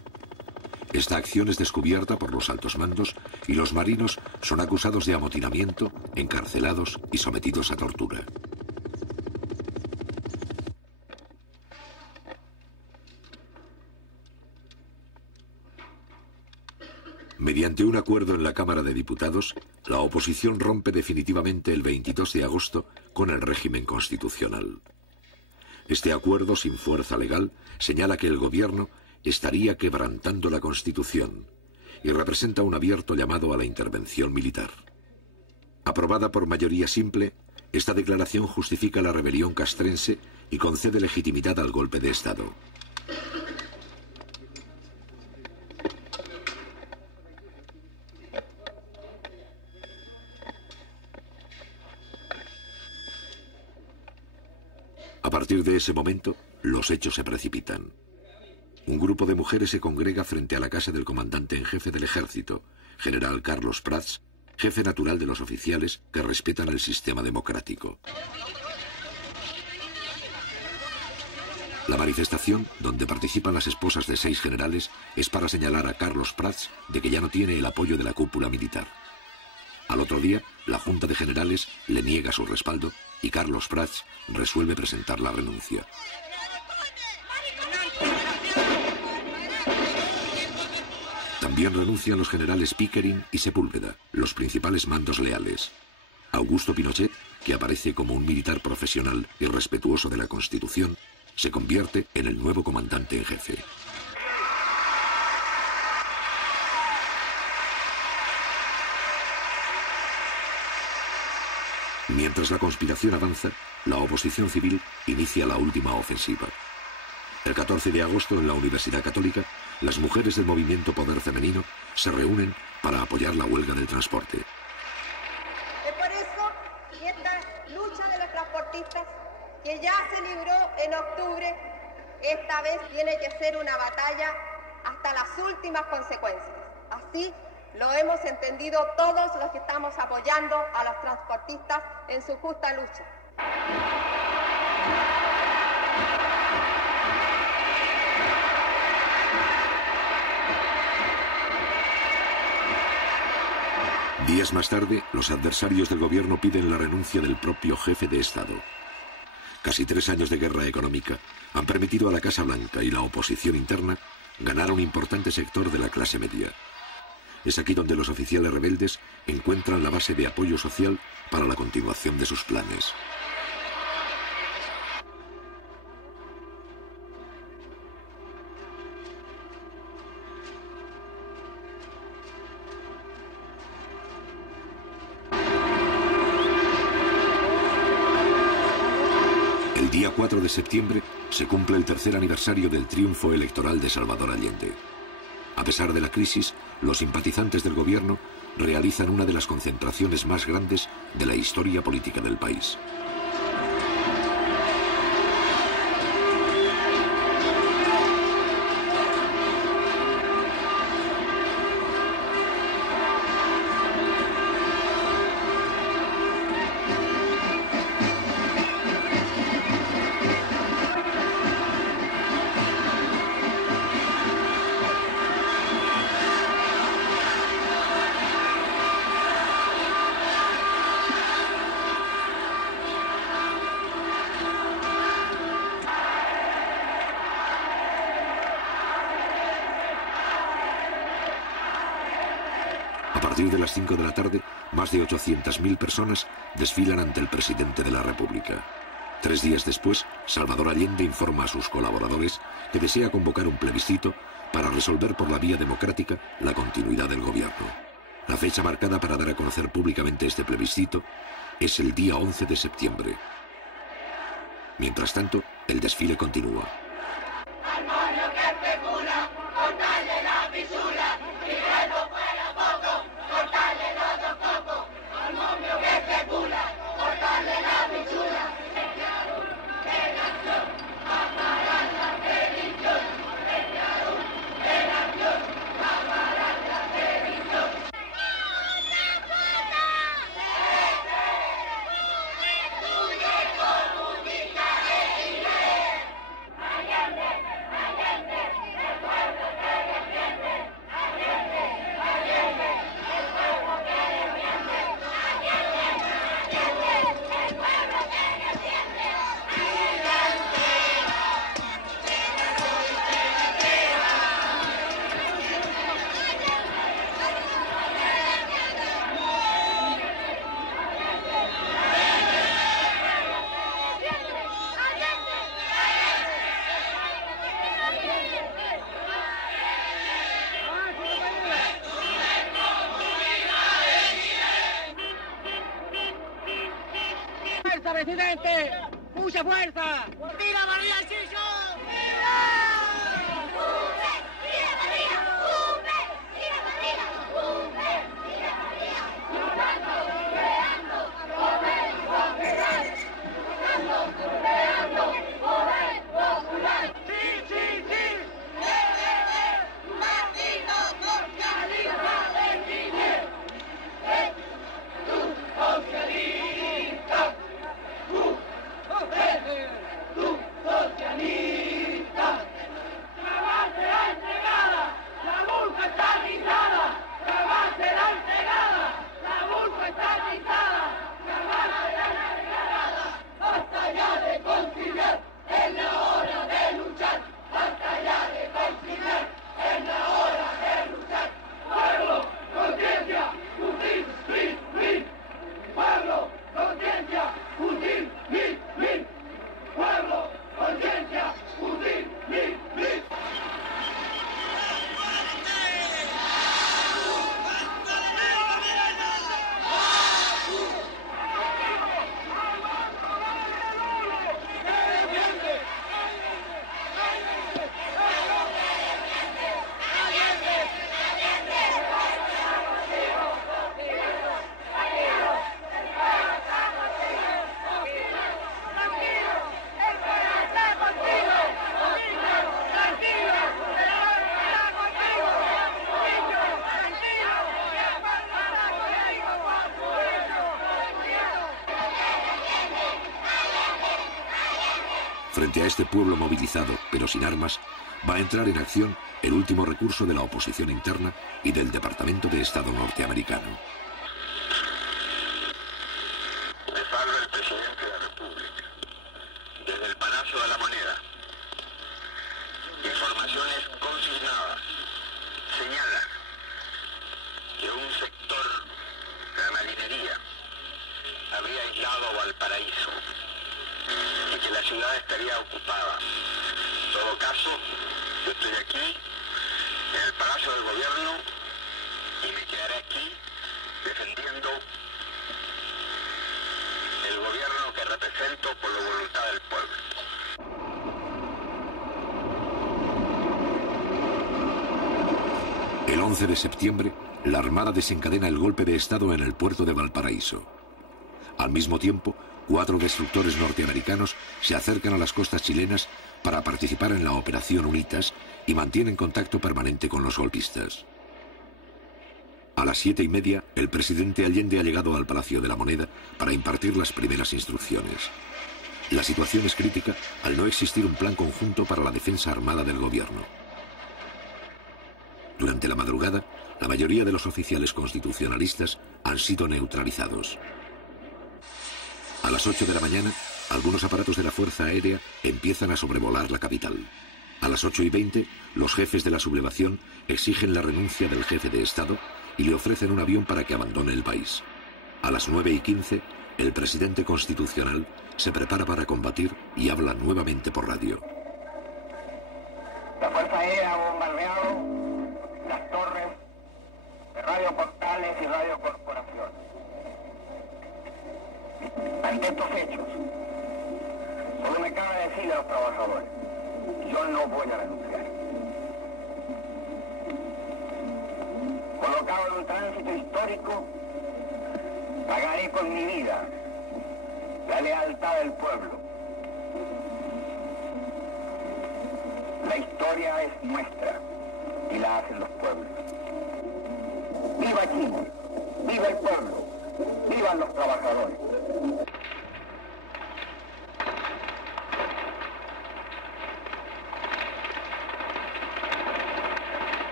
Esta acción es descubierta por los altos mandos y los marinos son acusados de amotinamiento, encarcelados y sometidos a tortura. Mediante un acuerdo en la Cámara de Diputados, la oposición rompe definitivamente el 22 de agosto con el régimen constitucional. Este acuerdo, sin fuerza legal, señala que el gobierno estaría quebrantando la Constitución y representa un abierto llamado a la intervención militar. Aprobada por mayoría simple, esta declaración justifica la rebelión castrense y concede legitimidad al golpe de Estado. A partir de ese momento, los hechos se precipitan. Un grupo de mujeres se congrega frente a la casa del comandante en jefe del ejército, general Carlos Prats, jefe natural de los oficiales que respetan el sistema democrático. La manifestación, donde participan las esposas de 6 generales, es para señalar a Carlos Prats de que ya no tiene el apoyo de la cúpula militar. Al otro día, la Junta de Generales le niega su respaldo y Carlos Prats resuelve presentar la renuncia. También renuncian los generales Pickering y Sepúlveda, los principales mandos leales. Augusto Pinochet, que aparece como un militar profesional y respetuoso de la Constitución, se convierte en el nuevo comandante en jefe. Mientras la conspiración avanza, la oposición civil inicia la última ofensiva. El 14 de agosto, en la Universidad Católica, las mujeres del movimiento Poder Femenino se reúnen para apoyar la huelga del transporte. Es por eso que esta lucha de los transportistas, que ya se libró en octubre, esta vez tiene que ser una batalla hasta las últimas consecuencias. Así lo hemos entendido todos los que estamos apoyando a los transportistas en su justa lucha. Días más tarde, los adversarios del gobierno piden la renuncia del propio jefe de Estado. Casi 3 años de guerra económica han permitido a la Casa Blanca y la oposición interna ganar un importante sector de la clase media. Es aquí donde los oficiales rebeldes encuentran la base de apoyo social para la continuación de sus planes. El día 4 de septiembre se cumple el 3er aniversario del triunfo electoral de Salvador Allende. A pesar de la crisis, los simpatizantes del gobierno realizan una de las concentraciones más grandes de la historia política del país. partir de las 5 de la tarde, más de 800.000 personas desfilan ante el presidente de la República. 3 días después, Salvador Allende informa a sus colaboradores que desea convocar un plebiscito para resolver por la vía democrática la continuidad del gobierno. La fecha marcada para dar a conocer públicamente este plebiscito es el día 11 de septiembre. Mientras tanto, el desfile continúa. ¡Presidente! ¡Mucha fuerza! ¡Viva María Chicho! Frente a este pueblo movilizado, pero sin armas, va a entrar en acción el último recurso de la oposición interna y del Departamento de Estado norteamericano. Les habla el presidente de la República, desde el Palacio de la Moneda. Informaciones consignadas señalan que un sector de la marinería habría aislado Valparaíso y que la ciudad estaría ocupada. En todo caso, yo estoy aquí, en el Palacio del Gobierno, y me quedaré aquí defendiendo el gobierno que represento por la voluntad del pueblo. El 11 de septiembre, la Armada desencadena el golpe de Estado en el puerto de Valparaíso. Al mismo tiempo, 4 destructores norteamericanos se acercan a las costas chilenas para participar en la Operación Unitas y mantienen contacto permanente con los golpistas. A las 7:30, el presidente Allende ha llegado al Palacio de la Moneda para impartir las primeras instrucciones. La situación es crítica al no existir un plan conjunto para la defensa armada del gobierno. Durante la madrugada, la mayoría de los oficiales constitucionalistas han sido neutralizados. A las 8 de la mañana, algunos aparatos de la Fuerza Aérea empiezan a sobrevolar la capital. A las 8:20, los jefes de la sublevación exigen la renuncia del jefe de Estado y le ofrecen un avión para que abandone el país. A las 9:15, el presidente constitucional se prepara para combatir y habla nuevamente por radio. La Fuerza Aérea ha bombardeado las torres de Radio Portales y Radio Corporación. Ante estos hechos, solo me cabe decirle a los trabajadores, yo no voy a renunciar. Colocado en un tránsito histórico, pagaré con mi vida la lealtad del pueblo. La historia es nuestra y la hacen los pueblos. ¡Viva Chile! ¡Viva el pueblo! ¡Vivan los trabajadores!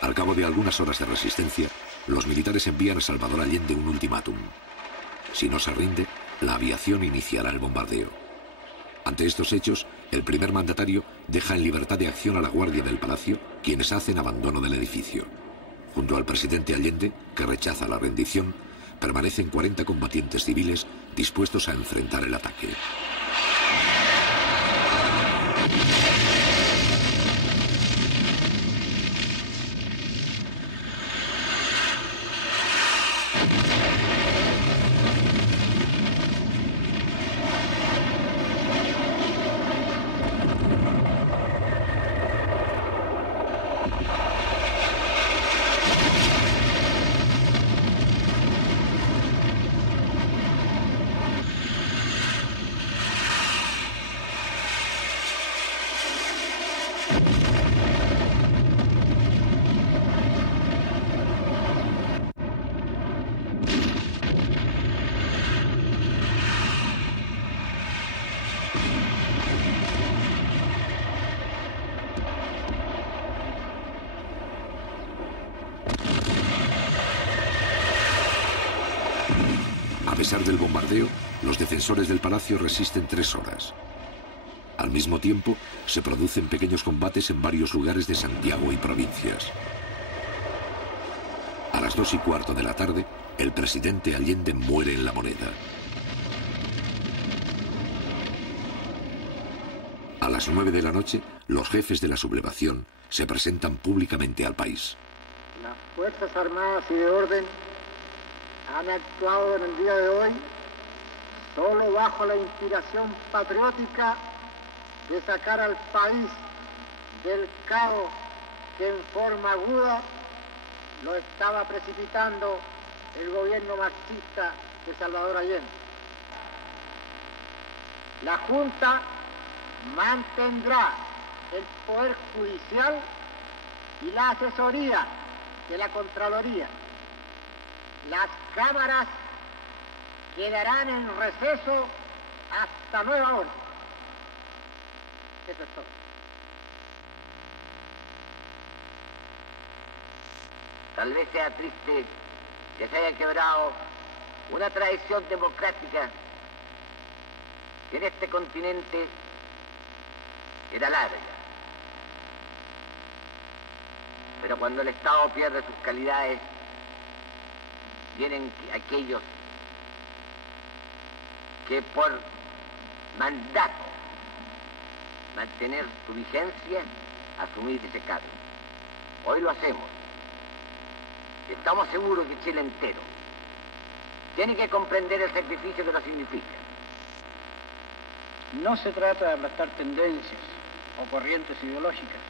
Al cabo de algunas horas de resistencia, los militares envían a Salvador Allende un ultimátum. Si no se rinde, la aviación iniciará el bombardeo. Ante estos hechos, el primer mandatario deja en libertad de acción a la guardia del palacio, quienes hacen abandono del edificio. Junto al presidente Allende, que rechaza la rendición, permanecen 40 combatientes civiles dispuestos a enfrentar el ataque. A pesar del bombardeo, los defensores del palacio resisten 3 horas. Al mismo tiempo, se producen pequeños combates en varios lugares de Santiago y provincias. A las 2:15 de la tarde, el presidente Allende muere en La Moneda. A las 9 de la noche, los jefes de la sublevación se presentan públicamente al país. Las Fuerzas Armadas y de Orden han actuado en el día de hoy solo bajo la inspiración patriótica de sacar al país del caos que en forma aguda lo estaba precipitando el gobierno marxista de Salvador Allende. La Junta mantendrá el Poder Judicial y la asesoría de la Contraloría. Las cámaras quedarán en receso hasta nueva orden. Eso es todo. Tal vez sea triste que se haya quebrado una tradición democrática que en este continente era larga. Pero cuando el Estado pierde sus calidades, vienen aquellos que por mandato mantener su vigencia, asumir ese cargo. Hoy lo hacemos. Estamos seguros que Chile entero tiene que comprender el sacrificio que nos significa. No se trata de aplastar tendencias o corrientes ideológicas,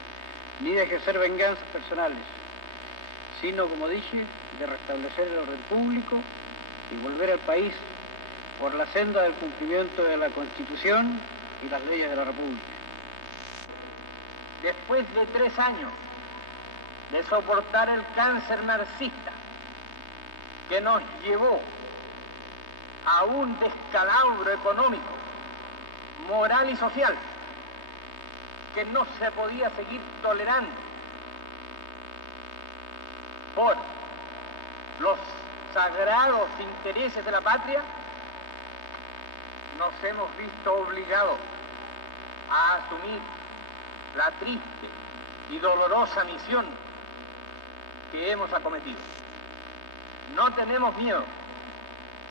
ni de ejercer venganzas personales, sino, como dije, de restablecer el orden público y volver al país por la senda del cumplimiento de la Constitución y las leyes de la República. Después de 3 años de soportar el cáncer marxista que nos llevó a un descalabro económico, moral y social que no se podía seguir tolerando por los sagrados intereses de la patria, nos hemos visto obligados a asumir la triste y dolorosa misión que hemos acometido. No tenemos miedo,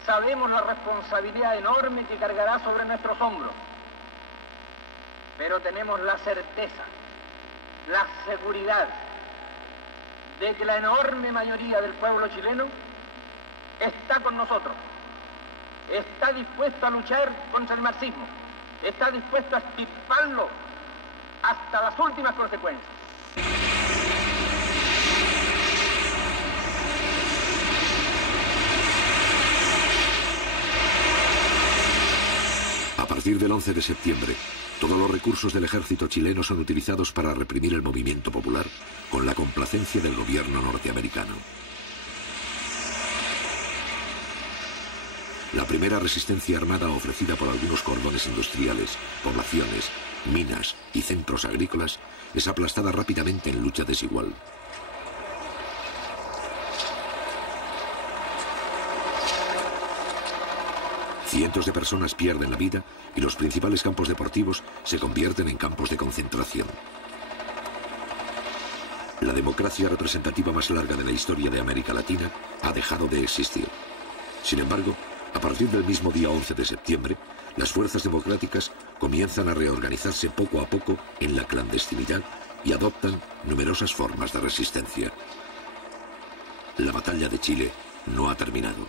sabemos la responsabilidad enorme que cargará sobre nuestros hombros, pero tenemos la certeza, la seguridad de que la enorme mayoría del pueblo chileno está con nosotros, está dispuesto a luchar contra el marxismo, está dispuesto a extirparlo hasta las últimas consecuencias. A partir del 11 de septiembre, todos los recursos del ejército chileno son utilizados para reprimir el movimiento popular con la complacencia del gobierno norteamericano. La primera resistencia armada ofrecida por algunos cordones industriales, poblaciones, minas y centros agrícolas es aplastada rápidamente en lucha desigual. Cientos de personas pierden la vida y los principales campos deportivos se convierten en campos de concentración. La democracia representativa más larga de la historia de América Latina ha dejado de existir. Sin embargo, a partir del mismo día 11 de septiembre, las fuerzas democráticas comienzan a reorganizarse poco a poco en la clandestinidad y adoptan numerosas formas de resistencia. La batalla de Chile no ha terminado.